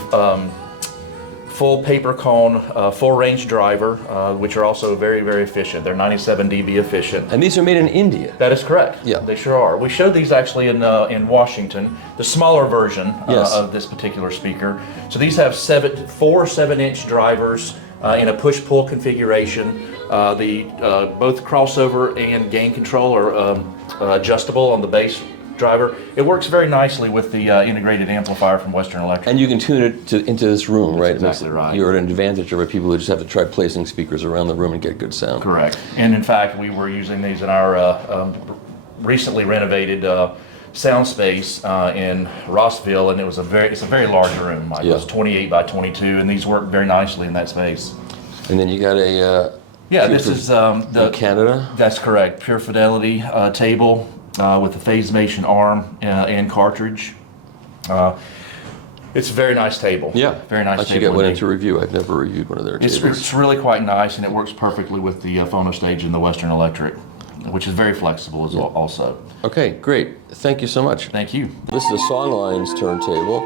full paper cone, full range driver, which are also very, very efficient. They're 97 dB efficient. And these are made in India. That is correct. Yeah. They sure are. We showed these actually in Washington, the smaller version Yes. of this particular speaker. So these have 4 7-inch drivers in a push-pull configuration. Both crossover and gain control are adjustable on the bass driver. It works very nicely with the integrated amplifier from Western Electric. And you can tune it into this room, right? exactly right. You're at an advantage over people who just have to try placing speakers around the room and get good sound. Correct. And in fact, we were using these in our recently renovated sound space in Rossville, and it's a very large room. Like Yeah. It's 28 by 22, and these work very nicely in that space. And then you got a Yeah, this is the Canada. That's correct. Pure Fidelity table with the Phasemation arm and cartridge. It's a very nice table. Yeah, very nice I should table. get one indeed. into review. I've never reviewed one of their tables. It's really quite nice, and it works perfectly with the phono stage in the Western Electric, which is very flexible as well also. Okay, great. Thank you so much. Thank you. This is a Songlines turntable,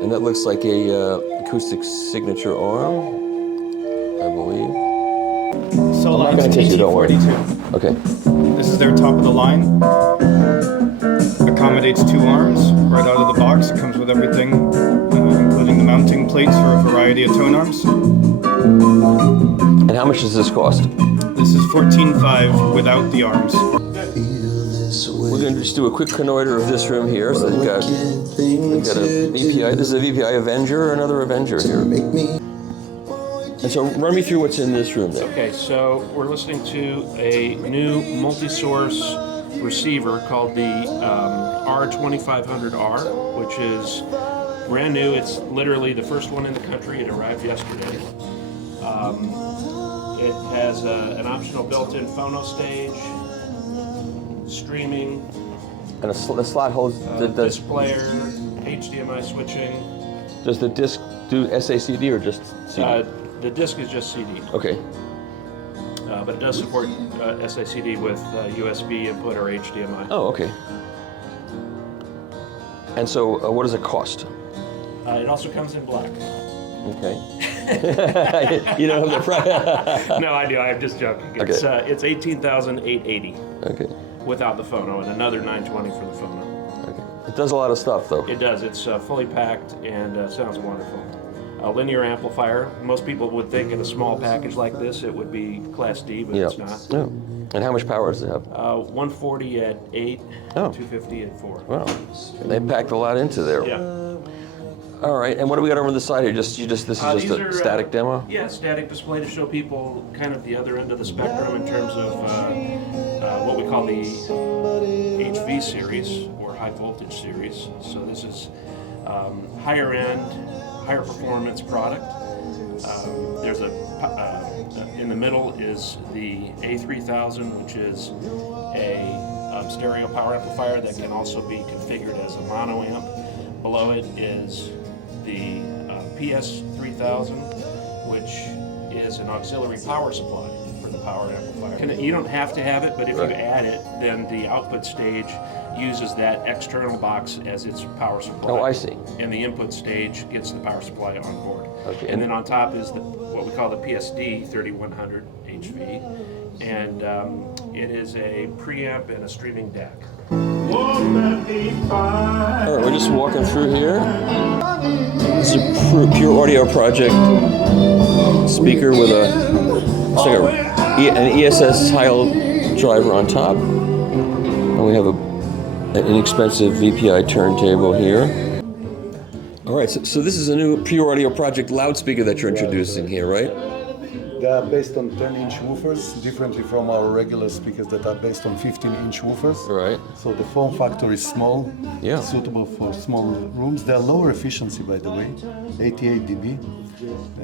and that looks like a acoustic signature arm, I believe. So I'm not going to take you, don't worry. Okay. This is their top of the line. Accommodates 2 arms right out of the box. It comes with everything, including the mounting plates for a variety of tone arms. And how much does this cost? This is $14,500 without the arms. We're going to just do a quick connoiter of this room here. So they've got a VPI. This is a VPI Avenger or another Avenger here. And so run me through what's in this room then. Okay, so we're listening to a new multi-source receiver called the R2500R, which is brand new. It's literally the first one in the country. It arrived yesterday. It has an optional built-in phono stage, streaming, And the slot holds the disc player, HDMI switching. Does the disc do SACD or just CD? The disc is just CD. Okay. But it does support SACD with USB input or HDMI. Oh, okay. And so what does it cost? It also comes in black. Okay. You don't have the price? No, I do. I'm just joking. Okay. It's $18,880 Okay. without the phono, and another $920 for the phono. Okay. It does a lot of stuff, though. It does. It's fully packed and sounds wonderful. A linear amplifier. Most people would think in a small package like this it would be Class D, but it's not. Yeah. And how much power does it have? 140 at 8, 250 at 4. Wow. They packed a lot into there. Yeah. All right. And what do we got over on the side here? This is just These a are, static demo? Yeah, static display to show people kind of the other end of the spectrum in terms of what we call the HV series or high voltage series. So this is higher end, higher performance product. There's in the middle is the A3000, which is a stereo power amplifier that can also be configured as a mono amp. Below it is the PS3000, which is an auxiliary power supply for the power amplifier. You don't have to have it, but if you add it, then the output stage uses that external box as its power supply. Oh, I see. And the input stage gets the power supply on board. Okay. And then on top is what we call the PSD 3100 HV, and it is a preamp and a streaming DAC. All right, we're just walking through here. This is a Pure Audio Project speaker with it's like an ESS tile driver on top. And we have an inexpensive VPI turntable here. All right, so this is a new Pure Audio Project loudspeaker that you're introducing here, right? They are based on 10-inch woofers, differently from our regular speakers that are based on 15-inch woofers. Right. So the form factor is small, Yeah. suitable for small rooms. They are lower efficiency, by the way, 88 dB.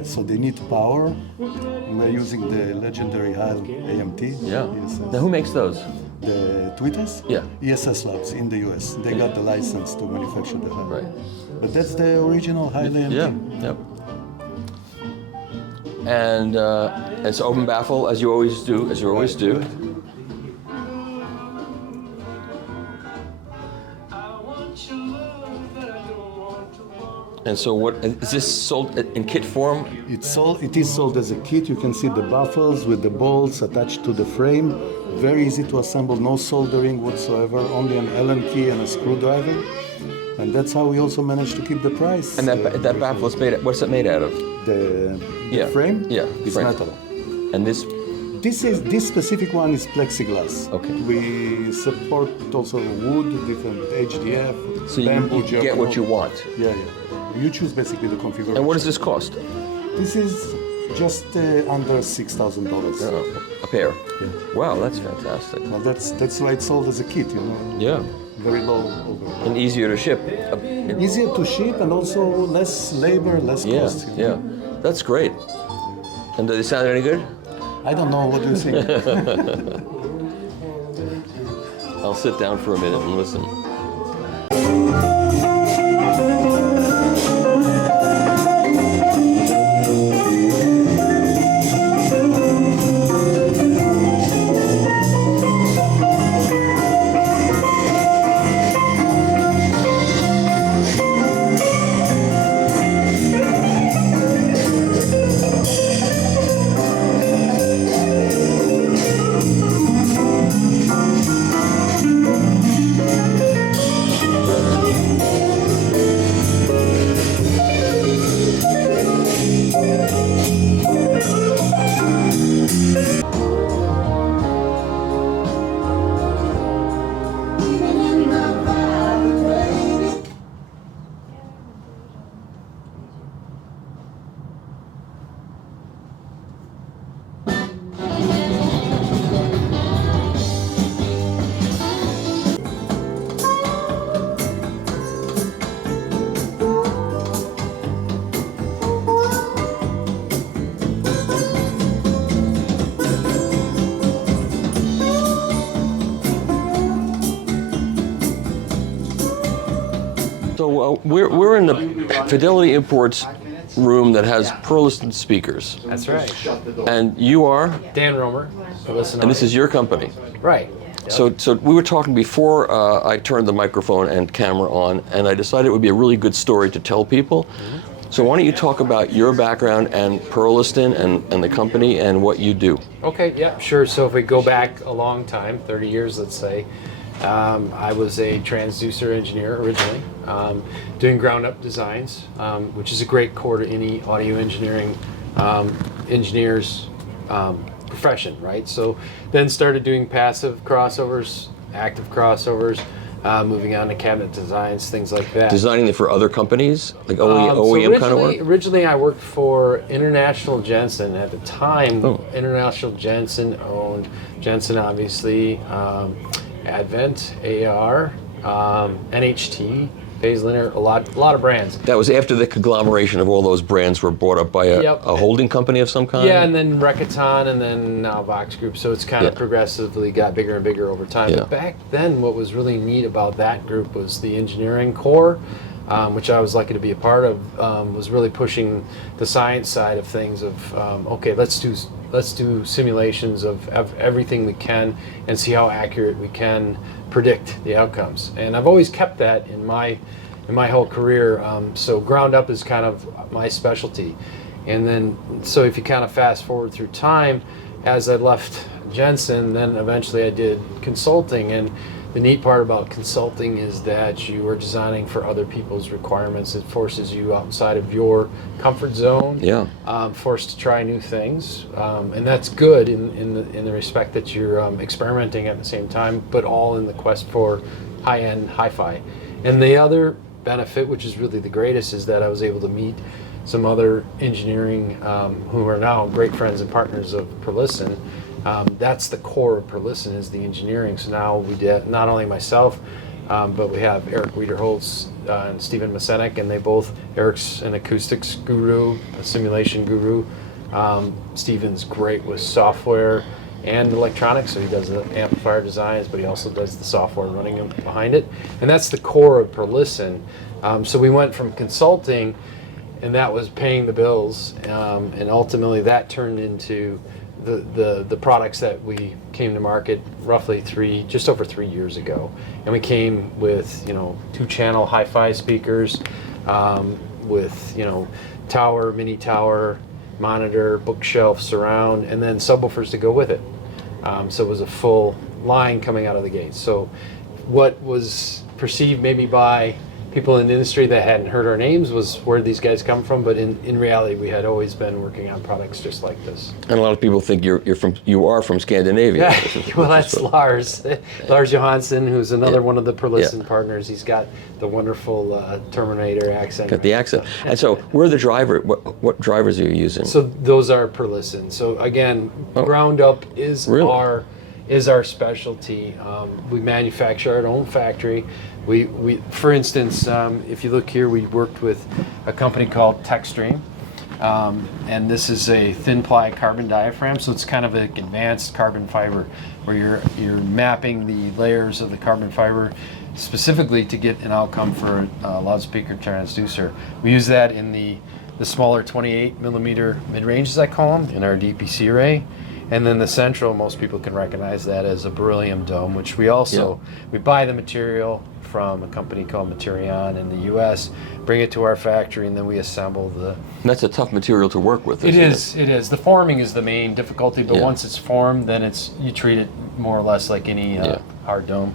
So they need power. We're using the legendary Heil AMT. Yeah. ESS. Now, who makes those? The tweeters? Yeah. ESS Labs in the US. They got the license to manufacture the Heil. Right. But that's the original Heil AMT. Yeah. Yep. And it's open baffle, as you always do. And so, what is this sold in kit form? It is sold as a kit. You can see the baffles with the bolts attached to the frame. Very easy to assemble, no soldering whatsoever, only an Allen key and a screwdriver. And that's how we also managed to keep the price. And that baffle is made. What's it made out of? The frame? Yeah, It's frame. metal. And this This specific one is plexiglass. Okay. We support also wood, different HDF, So bamboo, you get what you want. Yeah. You choose basically the configuration. And what does this cost? This is just under $6,000. A pair. Yeah. Wow, that's fantastic. Well, that's why it's sold as a kit, you know. Yeah. Very low overhead. And easier to ship. Easier to ship and also less labor, less cost. You know? Yeah. That's great. And do they sound any good? I don't know. What do you think? I'll sit down for a minute and listen. So we're in the Fidelity Imports room that has Perlisten speakers. That's right. And you are? Dan Romer. And this is your company? Right. Yep. So we were talking before I turned the microphone and camera on, and I decided it would be a really good story to tell people. So why don't you talk about your background and Perlisten and the company and what you do? Okay, yeah, sure. So if we go back a long time, 30 years, let's say, I was a transducer engineer originally, doing ground-up designs, which is a great core to any audio engineering engineer's profession, right? So then started doing passive crossovers, active crossovers, moving on to cabinet designs, things like that. Designing it for other companies, like OEM so kind of work? Originally, I worked for International Jensen. At the time, International Jensen owned Jensen, obviously, Advent, AR, NHT, Phaseliner, a lot of brands. That was after the conglomeration of all those brands were bought up by a holding company of some kind? Yeah, and then Rekaton, and then now Vox Group. So it's kind of progressively got bigger and bigger over time. But back then, what was really neat about that group was the engineering core, which I was lucky to be a part of, was really pushing the science side of things of, okay, let's do simulations of everything we can and see how accurate we can predict the outcomes. And I've always kept that in my whole career. So ground up is kind of my specialty. And then, so if you kind of fast forward through time, as I left Jensen, then eventually I did consulting. And the neat part about consulting is that you are designing for other people's requirements. It forces you outside of your comfort zone, forced to try new things, and that's good in the respect that you're experimenting at the same time, but all in the quest for high-end hi-fi. And the other benefit, which is really the greatest, is that I was able to meet some other engineering who are now great friends and partners of Perlisten. That's the core of Perlisten, is the engineering. So now we did, not only myself, but we have Eric Wiederholz and Stephen Masenek, and they both, Eric's an acoustics guru, a simulation guru. Stephen's great with software and electronics, so he does the amplifier designs, but he also does the software running behind it. And that's the core of Perlisten. So we went from consulting, and that was paying the bills, and ultimately that turned into the products that we came to market roughly just over 3 years ago. And we came with 2-channel hi-fi speakers, with tower, mini tower, monitor, bookshelf, surround, and then subwoofers to go with it. So it was a full line coming out of the gate. So what was perceived maybe by people in the industry that hadn't heard our names was where these guys come from, but in reality we had always been working on products just like this. And a lot of people think you are from Scandinavia. Yeah. Well, that's Lars Johansson, who's another one of the Perlisten partners. He's got the wonderful Terminator accent. Got the accent. And so where the driver, what drivers are you using? So those are Perlisten. So again, ground up is our specialty. We manufacture our own factory. We for instance, if you look here, we worked with a company called TechStream, and this is a thin ply carbon diaphragm. So it's kind of an advanced carbon fiber, where you're mapping the layers of the carbon fiber specifically to get an outcome for a loudspeaker transducer. We use that in the smaller 28 millimeter mid-range, as I call them, in our DPC array. And then the central, most people can recognize that as a beryllium dome, which we also, we buy the material from a company called Materion in the US, bring it to our factory, and then we assemble the... And that's a tough material to work with, It is. The forming is the main difficulty, but once it's formed, then you treat it more or less like any hard dome.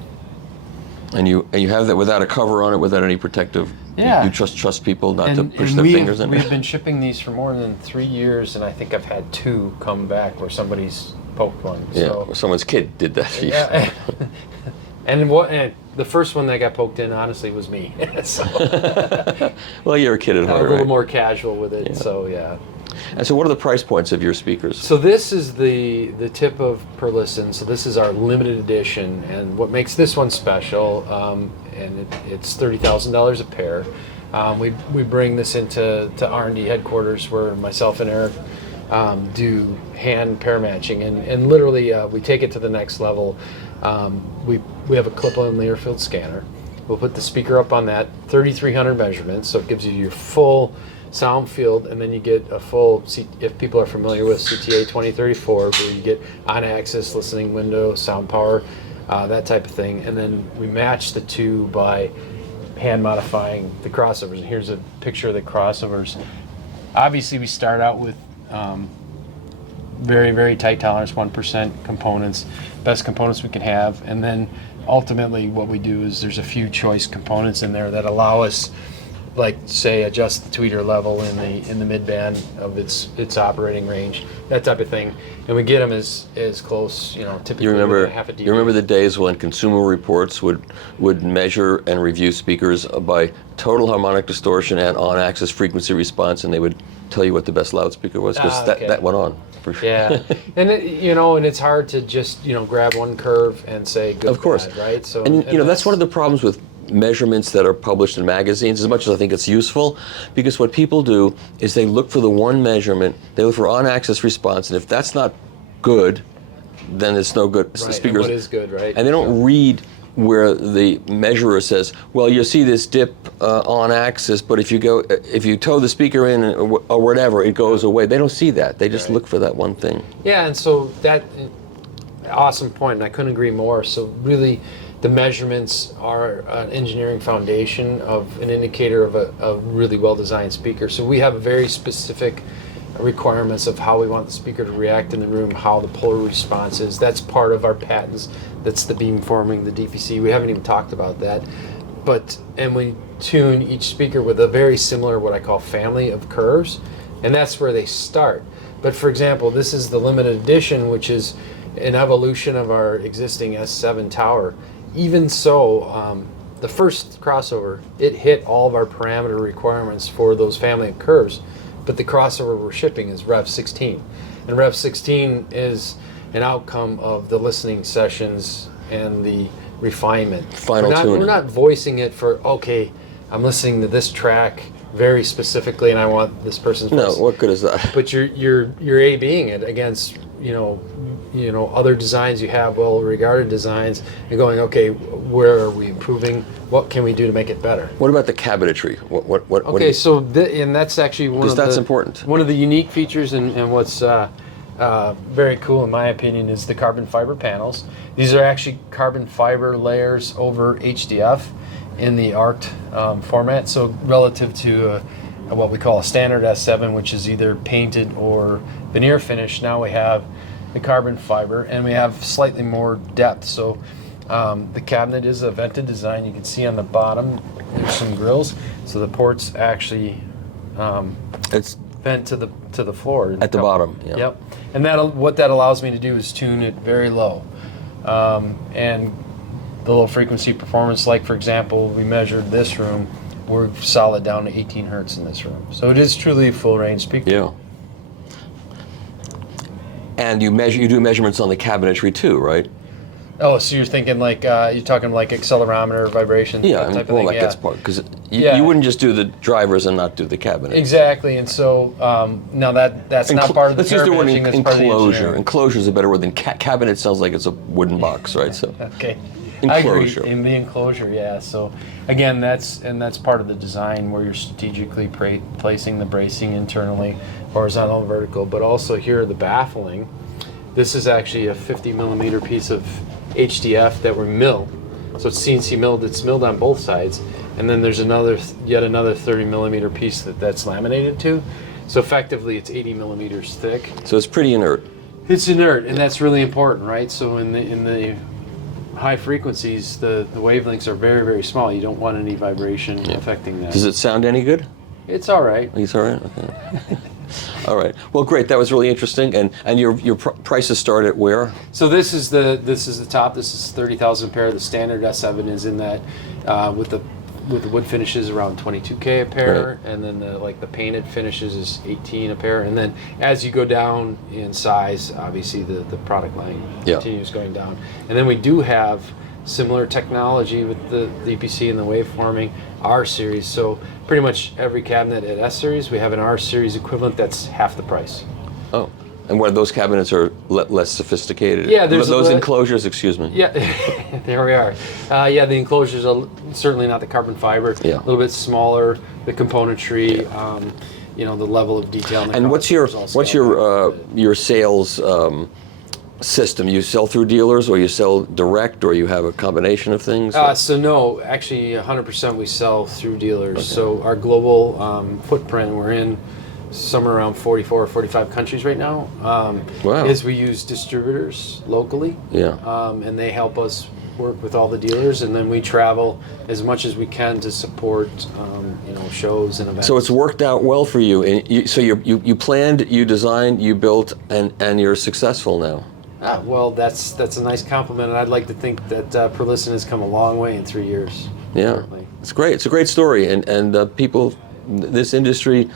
And you have that without a cover on it, without any protective... Yeah. You trust people not to push their fingers in? We've been shipping these for more than 3 years, and I think I've had 2 come back where somebody's poked one. Yeah, so. or someone's kid did that. Yeah. And the first one that got poked in, honestly, was me. Well, you're a kid at heart, a little more casual with it, so yeah. And so what are the price points of your speakers? So this is the tip of Perlisten. So this is our limited edition, and what makes this one special, and it's $30,000 a pair. We bring this into R&D headquarters, where myself and Eric do hand pair matching, and literally we take it to the next level. We have a clip-on layer field scanner. We'll put the speaker up on that, 3,300 measurements, so it gives you your full sound field, and then you get a full, if people are familiar with CTA 2034, where you get on-axis listening window, sound power, that type of thing. And then we match the two by hand modifying the crossovers. And here's a picture of the crossovers. Obviously, we start out with very, very tight tolerance, 1% components, best components we can have, and then ultimately what we do is there's a few choice components in there that allow us, like say adjust the tweeter level in the mid band of its operating range, that type of thing, and we get them as close, typically You remember, half a dB. you remember the days when Consumer Reports would measure and review speakers by total harmonic distortion and on-axis frequency response, and they would tell you what the best loudspeaker was, because that went on. Yeah, and and it's hard to just grab one curve and say good, of course, bad, right? So and that's one of the problems with measurements that are published in magazines, as much as I think it's useful, because what people do is they look for the one measurement, they look for on-axis response, and if that's not good, then it's no good. Right, and what is good, right? And they don't read where the measurer says, well, you'll see this dip on axis, but if you toe the speaker in or whatever, it goes away. They don't see that. They just look for that one thing. Yeah, and so that awesome point, and I couldn't agree more. So really, the measurements are an engineering foundation of an indicator of a really well-designed speaker. So we have very specific requirements of how we want the speaker to react in the room, how the polar response is. That's part of our patents. That's the beamforming, the DPC. We haven't even talked about that. And we tune each speaker with a very similar, what I call family of curves, and that's where they start. But for example, this is the limited edition, which is an evolution of our existing S7 tower. Even so, the first crossover, it hit all of our parameter requirements for those family of curves, but the crossover we're shipping is Rev 16. And Rev 16 is an outcome of the listening sessions and the refinement. Final tuning. We're not voicing it for, okay, I'm listening to this track very specifically and I want this person's voice. No, what good is that? But you're A/Bing it against, other designs you have, well-regarded designs, and going, okay, where are we improving? What can we do to make it better? What about the cabinetry? And that's actually important. One of the unique features and what's very cool in my opinion is the carbon fiber panels. These are actually carbon fiber layers over HDF in the arced format. So relative to what we call a standard S7, which is either painted or veneer finish, now we have the carbon fiber and we have slightly more depth. So the cabinet is a vented design. You can see on the bottom there's some grills. So the ports actually it's vent to the floor at the bottom. Yeah. Yep. And what that allows me to do is tune it very low, and the low frequency performance. Like for example, we measured this room. We're solid down to 18 hertz in this room. So it is truly a full range speaker. Yeah. And you do measurements on the cabinetry too, right? Oh, so you're thinking like you're talking like accelerometer, vibration, yeah, that type of thing. Like that's part because you wouldn't just do the drivers and not do the cabinet. Exactly, and so now that's not part of the. Let's use the word enclosure. Enclosure is a better word than cabinet. Sounds like it's a wooden box, right? So okay, enclosure. I agree. In the enclosure, yeah. So again, that's part of the design where you're strategically placing the bracing internally, horizontal and vertical, but also here the baffling. This is actually a 50 millimeter piece of HDF that we mill. So it's CNC milled, it's milled on both sides. And then there's yet another 30 millimeter piece that's laminated to. So effectively it's 80 millimeters thick. So it's pretty inert. It's inert, and that's really important, right? So in the high frequencies, the wavelengths are very, very small. You don't want any vibration affecting that. Does it sound any good? It's all right. It's all right? Okay. All right. Well, great. That was really interesting. And your prices start at where? So this is the top. This is 30,000 pair. The standard S7 is in that with the wood finishes around 22K a pair, right. And then the painted finishes is 18 a pair. And then as you go down in size, obviously the product line continues going down. And then we do have similar technology with the DPC and the waveforming, R series. So pretty much every cabinet at S series, we have an R series equivalent that's half the price. Oh, and what those cabinets are less sophisticated? Yeah, there's those enclosures. Excuse me. Yeah, there we are. The enclosures are certainly not the carbon fiber. Yeah. A little bit smaller. The componentry. The level of detail. And what's your sales system? You sell through dealers, or you sell direct, or you have a combination of things? So no, actually 100% we sell through dealers. So our global footprint, we're in somewhere around 44 or 45 countries right now. Wow. Is we use distributors locally. Yeah. And they help us work with all the dealers, and then we travel as much as we can to support shows and events. So it's worked out well for you. And so you planned, you designed, you built, and you're successful now. Well, that's a nice compliment, and I'd like to think that Perlisten has come a long way in 3 years. Yeah, Certainly. it's great. It's a great story, and people, this industry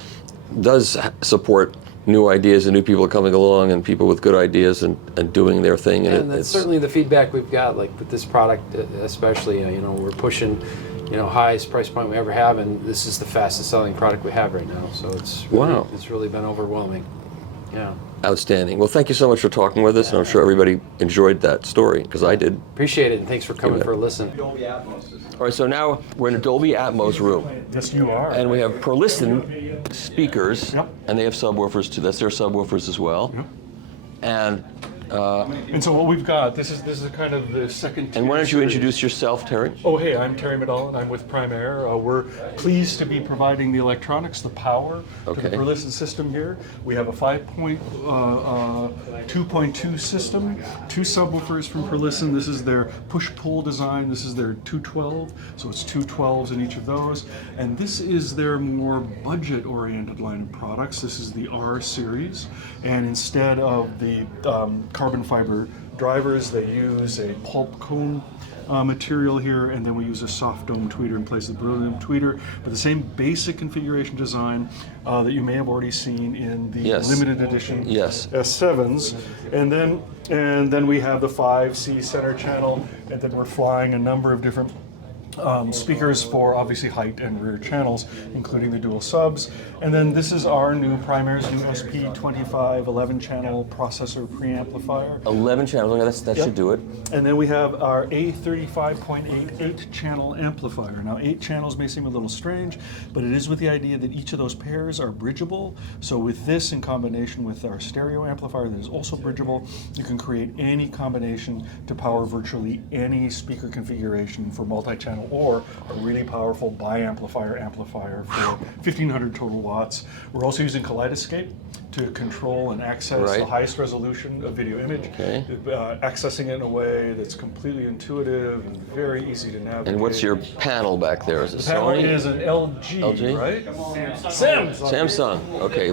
does support new ideas, and new people are coming along, and people with good ideas and doing their thing. And that's certainly the feedback we've got, like with this product especially. We're pushing, highest price point we ever have, and this is the fastest selling product we have right now. So it's really been overwhelming. Yeah. Outstanding. Well, thank you so much for talking with us, and I'm sure everybody enjoyed that story, because I did. Appreciate it, and thanks for coming for a listen. All right, so now we're in a Dolby Atmos room. Yes, you are. And we have Perlisten speakers, and they have subwoofers too. That's their subwoofers as well. And so what we've got, this is kind of the second tier. And why don't you introduce yourself, Terry? Oh, hey, I'm Terry Medall, and I'm with Primaire. We're pleased to be providing the electronics, the power to the Perlisten system here. We have a 2.2 system, 2 subwoofers from Perlisten. This is their push-pull design. This is their 212, so it's 2 12s in each of those. And this is their more budget-oriented line of products. This is the R series, and instead of the carbon fiber drivers, they use a pulp cone material here, and then we use a soft dome tweeter in place of the beryllium tweeter, but the same basic configuration design that you may have already seen in the limited edition S7s. And then we have the 5C center channel, and then we're flying a number of different speakers for obviously height and rear channels, including the dual subs. And then this is our new Primaire's new SP25 11-channel processor preamplifier. 11 channels, that should do it. And then we have our A35.8 8-channel amplifier. Now 8 channels may seem a little strange, but it is with the idea that each of those pairs are bridgeable. So with this in combination with our stereo amplifier that is also bridgeable, you can create any combination to power virtually any speaker configuration for multi-channel or a really powerful bi-amplifier amplifier for 1500 total watts. We're also using Kaleidoscape to control and access the highest resolution of video image, accessing it in a way that's completely intuitive and very easy to navigate. And what's your panel back there? Is it the panel Sony? is an LG, right? Samsung. Okay,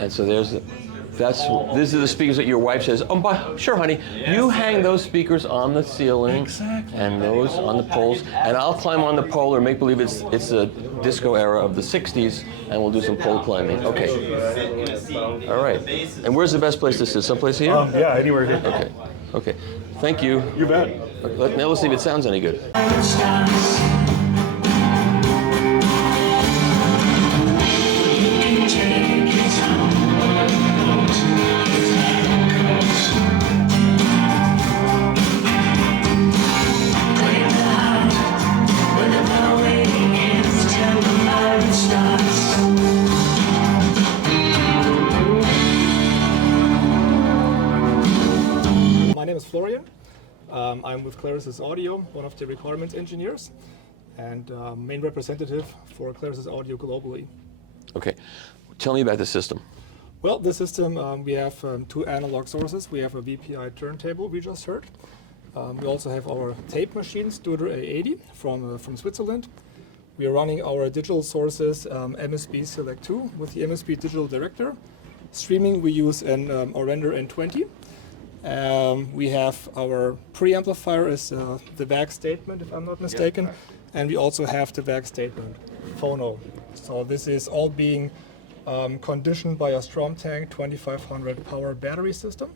and so these are the speakers that your wife says, sure, honey, you hang those speakers on the ceiling and those on the poles, and I'll climb on the pole or make believe it's a disco era of the 60s, and we'll do some pole climbing. Okay. All right. And where's the best place to sit? Someplace here? Yeah, anywhere here. Okay. Thank you. You bet. Now let's see if it sounds any good. My name is Florian. I'm with Clarisys Audio, one of the requirements engineers, and main representative for Clarisys Audio globally. Okay, tell me about the system. Well, the system, we have 2 analog sources. We have a VPI turntable we just heard. We also have our tape machine, Studer A80 from Switzerland. We are running our digital sources, MSB Select 2 with the MSB Digital Director. Streaming, we use an Orender N20. We have our preamplifier is the VAC statement, if I'm not mistaken, and we also have the VAC statement phono. So this is all being conditioned by a StromTank 2500 power battery system.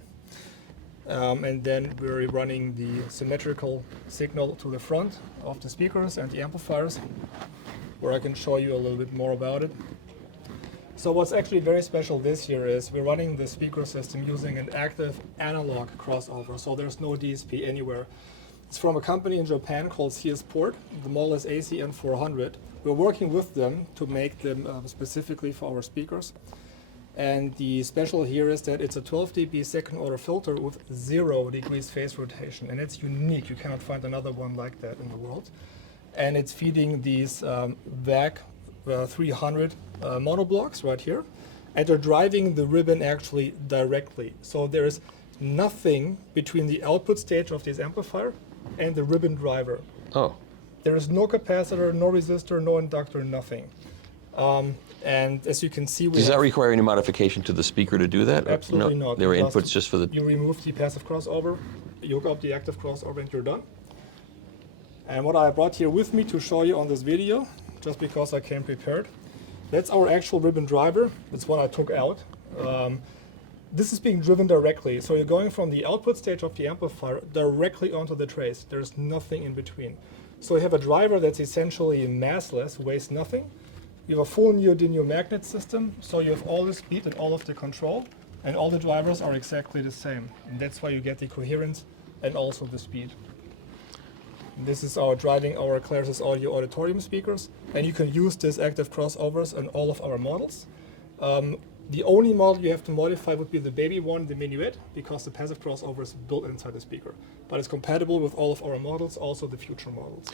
And then we're running the symmetrical signal to the front of the speakers and the amplifiers, where I can show you a little bit more about it. So what's actually very special this year is we're running the speaker system using an active analog crossover, so there's no DSP anywhere. It's from a company in Japan called CS Port. The model is ACN400. We're working with them to make them specifically for our speakers. And the special here is that it's a 12 dB second order filter with 0 degrees phase rotation. And it's unique. You cannot find another one like that in the world. And it's feeding these VAC 300 monoblocks right here. And they're driving the ribbon actually directly. So there's nothing between the output stage of this amplifier and the ribbon driver. Oh. There is no capacitor, no resistor, no inductor, nothing. And as you can see, Does that require any modification to the speaker to do that? Absolutely No, not. There are Because inputs just for the... You remove the passive crossover, you hook up the active crossover, and you're done. And what I brought here with me to show you on this video, just because I came prepared, that's our actual ribbon driver. That's one I took out. This is being driven directly. So you're going from the output stage of the amplifier directly onto the trace. There's nothing in between. So you have a driver that's essentially massless, weighs nothing. You have a full neodymium magnet system, so you have all the speed and all of the control, and all the drivers are exactly the same. And that's why you get the coherence and also the speed. This is driving our Clarisys audio auditorium speakers, and you can use these active crossovers on all of our models. The only model you have to modify would be the baby one, the Minuet, because the passive crossover is built inside the speaker. But it's compatible with all of our models, also the future models.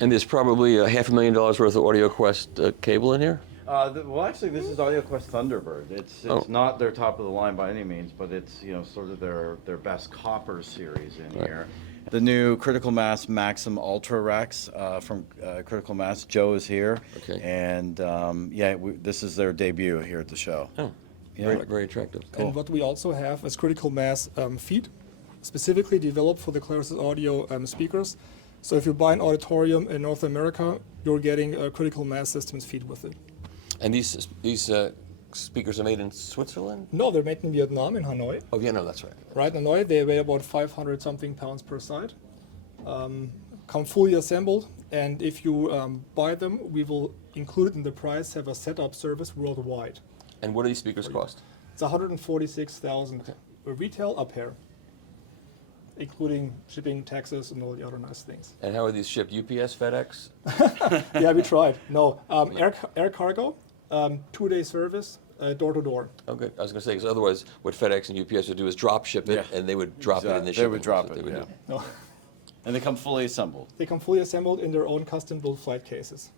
And there's probably $500,000 worth of Audio Quest cable in here? Well, actually, this is Audio Quest Thunderbird. It's not their top of the line by any means, but it's sort of their best copper series in here. The new Critical Mass Maxim Ultra Rex from Critical Mass. Joe is here. Okay. And this is their debut here at the show. Oh, Yeah. very attractive. Cool. And what we also have is Critical Mass feed, specifically developed for the Clarisys audio speakers. So if you buy an auditorium in North America, you're getting a Critical Mass systems feed with it. And these speakers are made in Switzerland? No, they're made in Vietnam, in Hanoi. Oh, yeah, no, that's right. Right, in Hanoi, they weigh about 500 something pounds per side. Come fully assembled, and if you buy them, we will include it in the price, have a setup service worldwide. And what do these speakers cost? It's 146,000 retail a pair, including shipping, taxes, and all the other nice things. And how are these shipped? UPS, FedEx? Yeah, we tried. No, air cargo, 2-day service, door to door. Oh, good. I was going to say, because otherwise, what FedEx and UPS would do is drop ship it, and they would drop it in the shipping. They would drop it, yeah. No. And they come fully assembled. They come fully assembled in their own custom-built flight cases.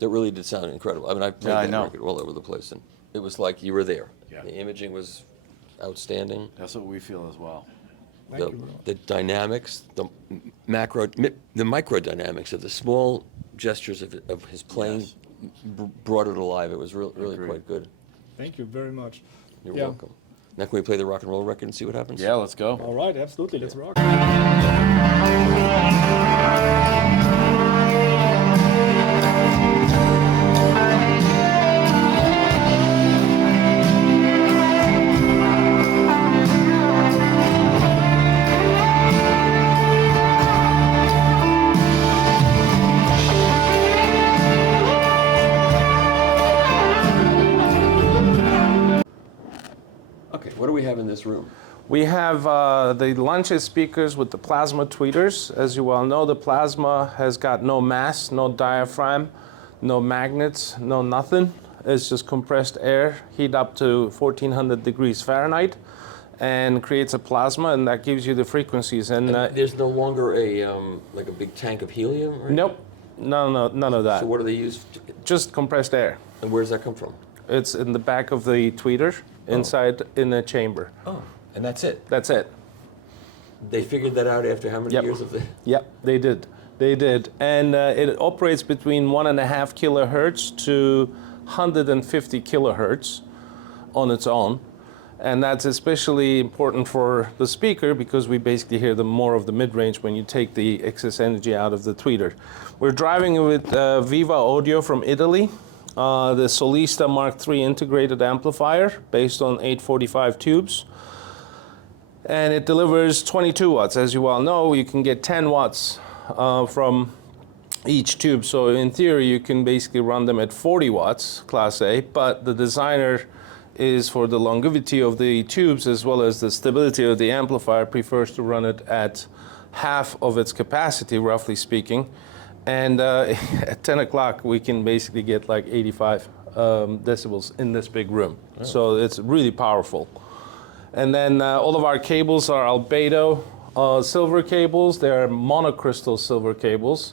That really did sound incredible. I mean, I played that record all over the place, and it was like you were there. Yeah. The imaging was outstanding. That's what we feel as well. The dynamics, the micro dynamics of the small gestures of his playing brought it alive. It was really quite good. Thank you very much. You're welcome. Now can we play the rock and roll record and see what happens? Yeah, let's go. All right, absolutely. Let's rock. Okay, what do we have in this room? We have the Lanche speakers with the plasma tweeters. As you well know, the plasma has got no mass, no diaphragm, no magnets, no nothing. It's just compressed air, heat up to 1400 degrees Fahrenheit, and creates a plasma, and that gives you the frequencies. And there's no longer a like a big tank of helium? Or nope, none of that. So what do they use? Just compressed air. And where does that come from? It's in the back of the tweeter, inside in the chamber. Oh, and that's it? That's it. They figured that out after how many years of the... Yep, they did. They did. And it operates between 1.5 kilohertz to 150 kilohertz on its own. And that's especially important for the speaker because we basically hear more of the mid-range when you take the excess energy out of the tweeter. We're driving with Viva Audio from Italy. The Solista Mark III integrated amplifier based on 845 tubes. And it delivers 22 watts. As you well know, you can get 10 watts from each tube. So in theory, you can basically run them at 40 watts, Class A, but the designer is for the longevity of the tubes as well as the stability of the amplifier prefers to run it at half of its capacity, roughly speaking. And at 10 o'clock, we can basically get like 85 decibels in this big room. So it's really powerful. And then all of our cables are albedo silver cables. They are monocrystal silver cables.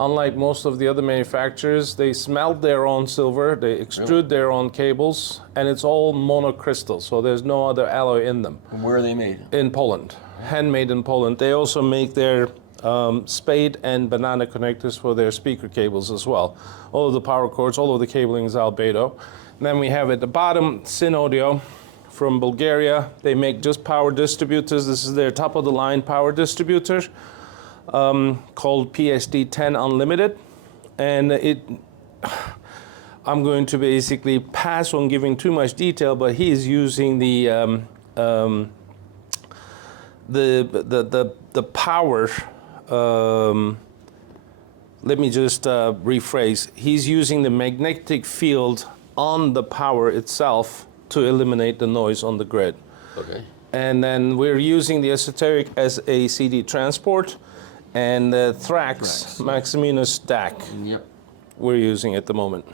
Unlike most of the other manufacturers, they smelt their own silver, they extrude their own cables, and it's all monocrystal, so there's no other alloy in them. And where are they made? In Poland, handmade in Poland. They also make their spade and banana connectors for their speaker cables as well. All of the power cords, all of the cabling is albedo. And then we have at the bottom Syn Audio from Bulgaria. They make just power distributors. This is their top-of-the-line power distributor. Called PSD10 Unlimited, and I'm going to basically pass on giving too much detail, but he is using the power. Let me just rephrase. He's using the magnetic field on the power itself to eliminate the noise on the grid. Okay. And then we're using the esoteric as a CD transport. And the Thrax Maximinus DAC, we're using at the moment.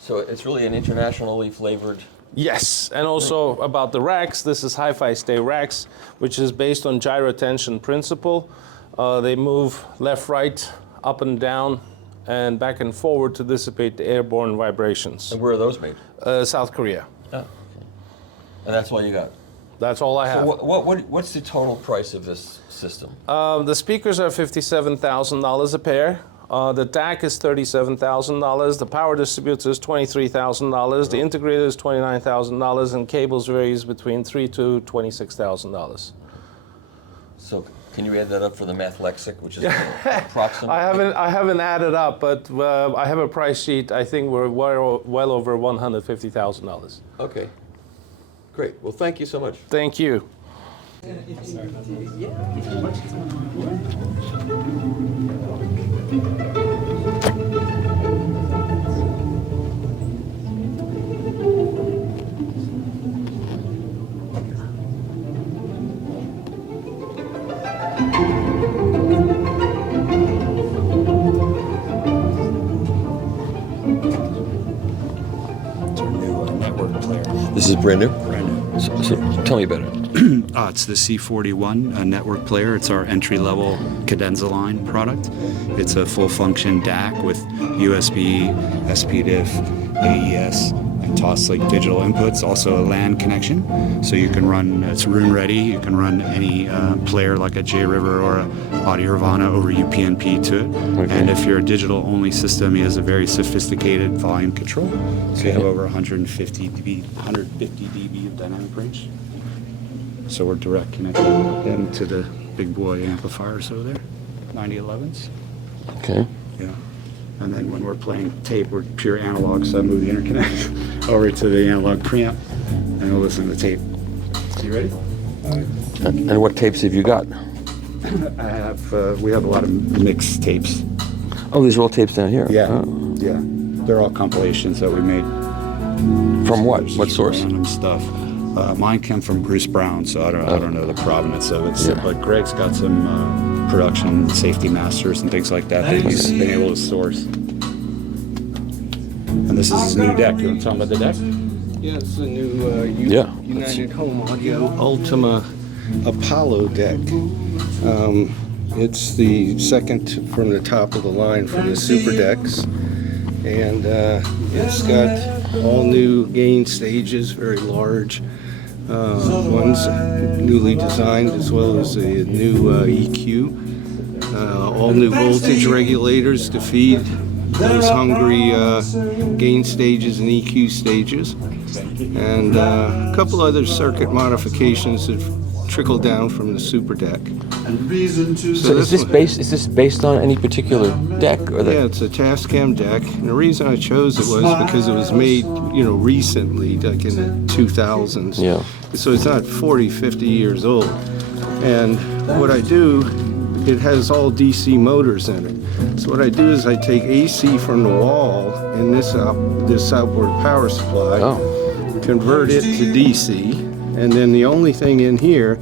So it's really an internationally flavored... Yes, and also about the racks, this is Hi-Fi Stay racks, which is based on gyrotension principle. They move left, right, up and down, and back and forward to dissipate the airborne vibrations. And where are those made? South Korea. Oh, okay. And that's all you got? That's all I have. So what's the total price of this system? The speakers are $57,000 a pair. The DAC is $37,000. The power distributor is $23,000. The integrator is $29,000, and cables varies between $3,000 to $26,000. So can you add that up for the math lexic, which is approximately? I haven't added up, but I have a price sheet. I think we're well over $150,000. Okay. Great. Well, thank you so much. Thank you. This is brand new? Brand new. So tell me about it. It's the C41 network player. It's our entry-level cadenza line product. It's a full-function DAC with USB, SPDIF, AES, and Toslink digital inputs. Also a LAN connection, so you can run. It's room-ready. You can run any player like a JRiver or a Audio Ravana over UPnP to it. Okay. And if you're a digital-only system, it has a very sophisticated volume control. So you have over 150 dB of dynamic range. So we're direct connecting them to the big boy amplifiers over there, 9011s. Okay. Yeah. And then when we're playing tape, we're pure analog, so I move the interconnect over to the analog preamp, and we'll listen to the tape. You ready? And what tapes have you got? We have a lot of mixed tapes. Oh, these are all tapes down here? Yeah. Oh. Yeah. They're all compilations that we made. From what? What source? Random stuff. Mine came from Bruce Brown, so I don't know the provenance of it. So, but Greg's got some production safety masters and things like that he's been able to source. And this is his new deck. You want to tell him about the deck? Yeah, it's a new United Home Audio Ultima Apollo deck. It's the second from the top of the line from the Super Decks. And it's got all new gain stages, very large. One's newly designed, as well as a new EQ. All new voltage regulators to feed those hungry gain stages and EQ stages. And a couple other circuit modifications that trickled down from the Super Deck. So is this based on any particular deck? Or yeah, it's a Tascam deck. And the reason I chose it was because it was made, recently, like in the 2000s. Yeah. So it's not 40, 50 years old. And what I do, it has all DC motors in it. So what I do is I take AC from the wall in this outboard power supply, convert it to DC, and then the only thing in here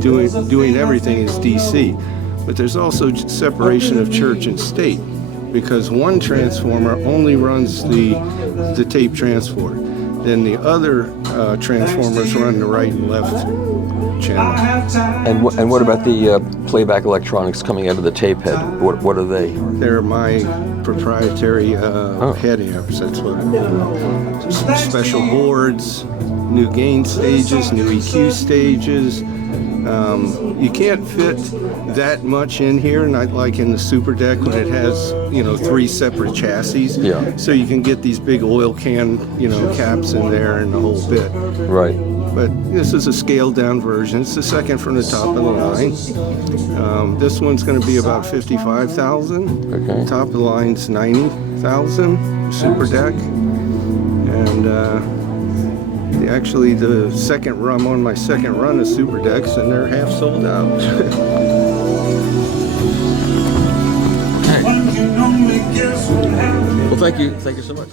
doing everything is DC. But there's also separation of church and state. because one transformer only runs the tape transport. Then the other transformers run the right and left channel. And what about the playback electronics coming out of the tape head? What are they? They're my proprietary head amps. That's what some special boards, new gain stages, new EQ stages. You can't fit that much in here, not like in the Super Deck when it has, 3 separate chassis. Yeah. So you can get these big oil can, caps in there and the whole bit. Right. But this is a scaled down version. It's the second from the top of the line. This one's going to be about $55,000. Okay. Top of the line's $90,000. Super Deck. And actually the second run on my second run of Super Decks, and they're half sold out. Well, thank you so much.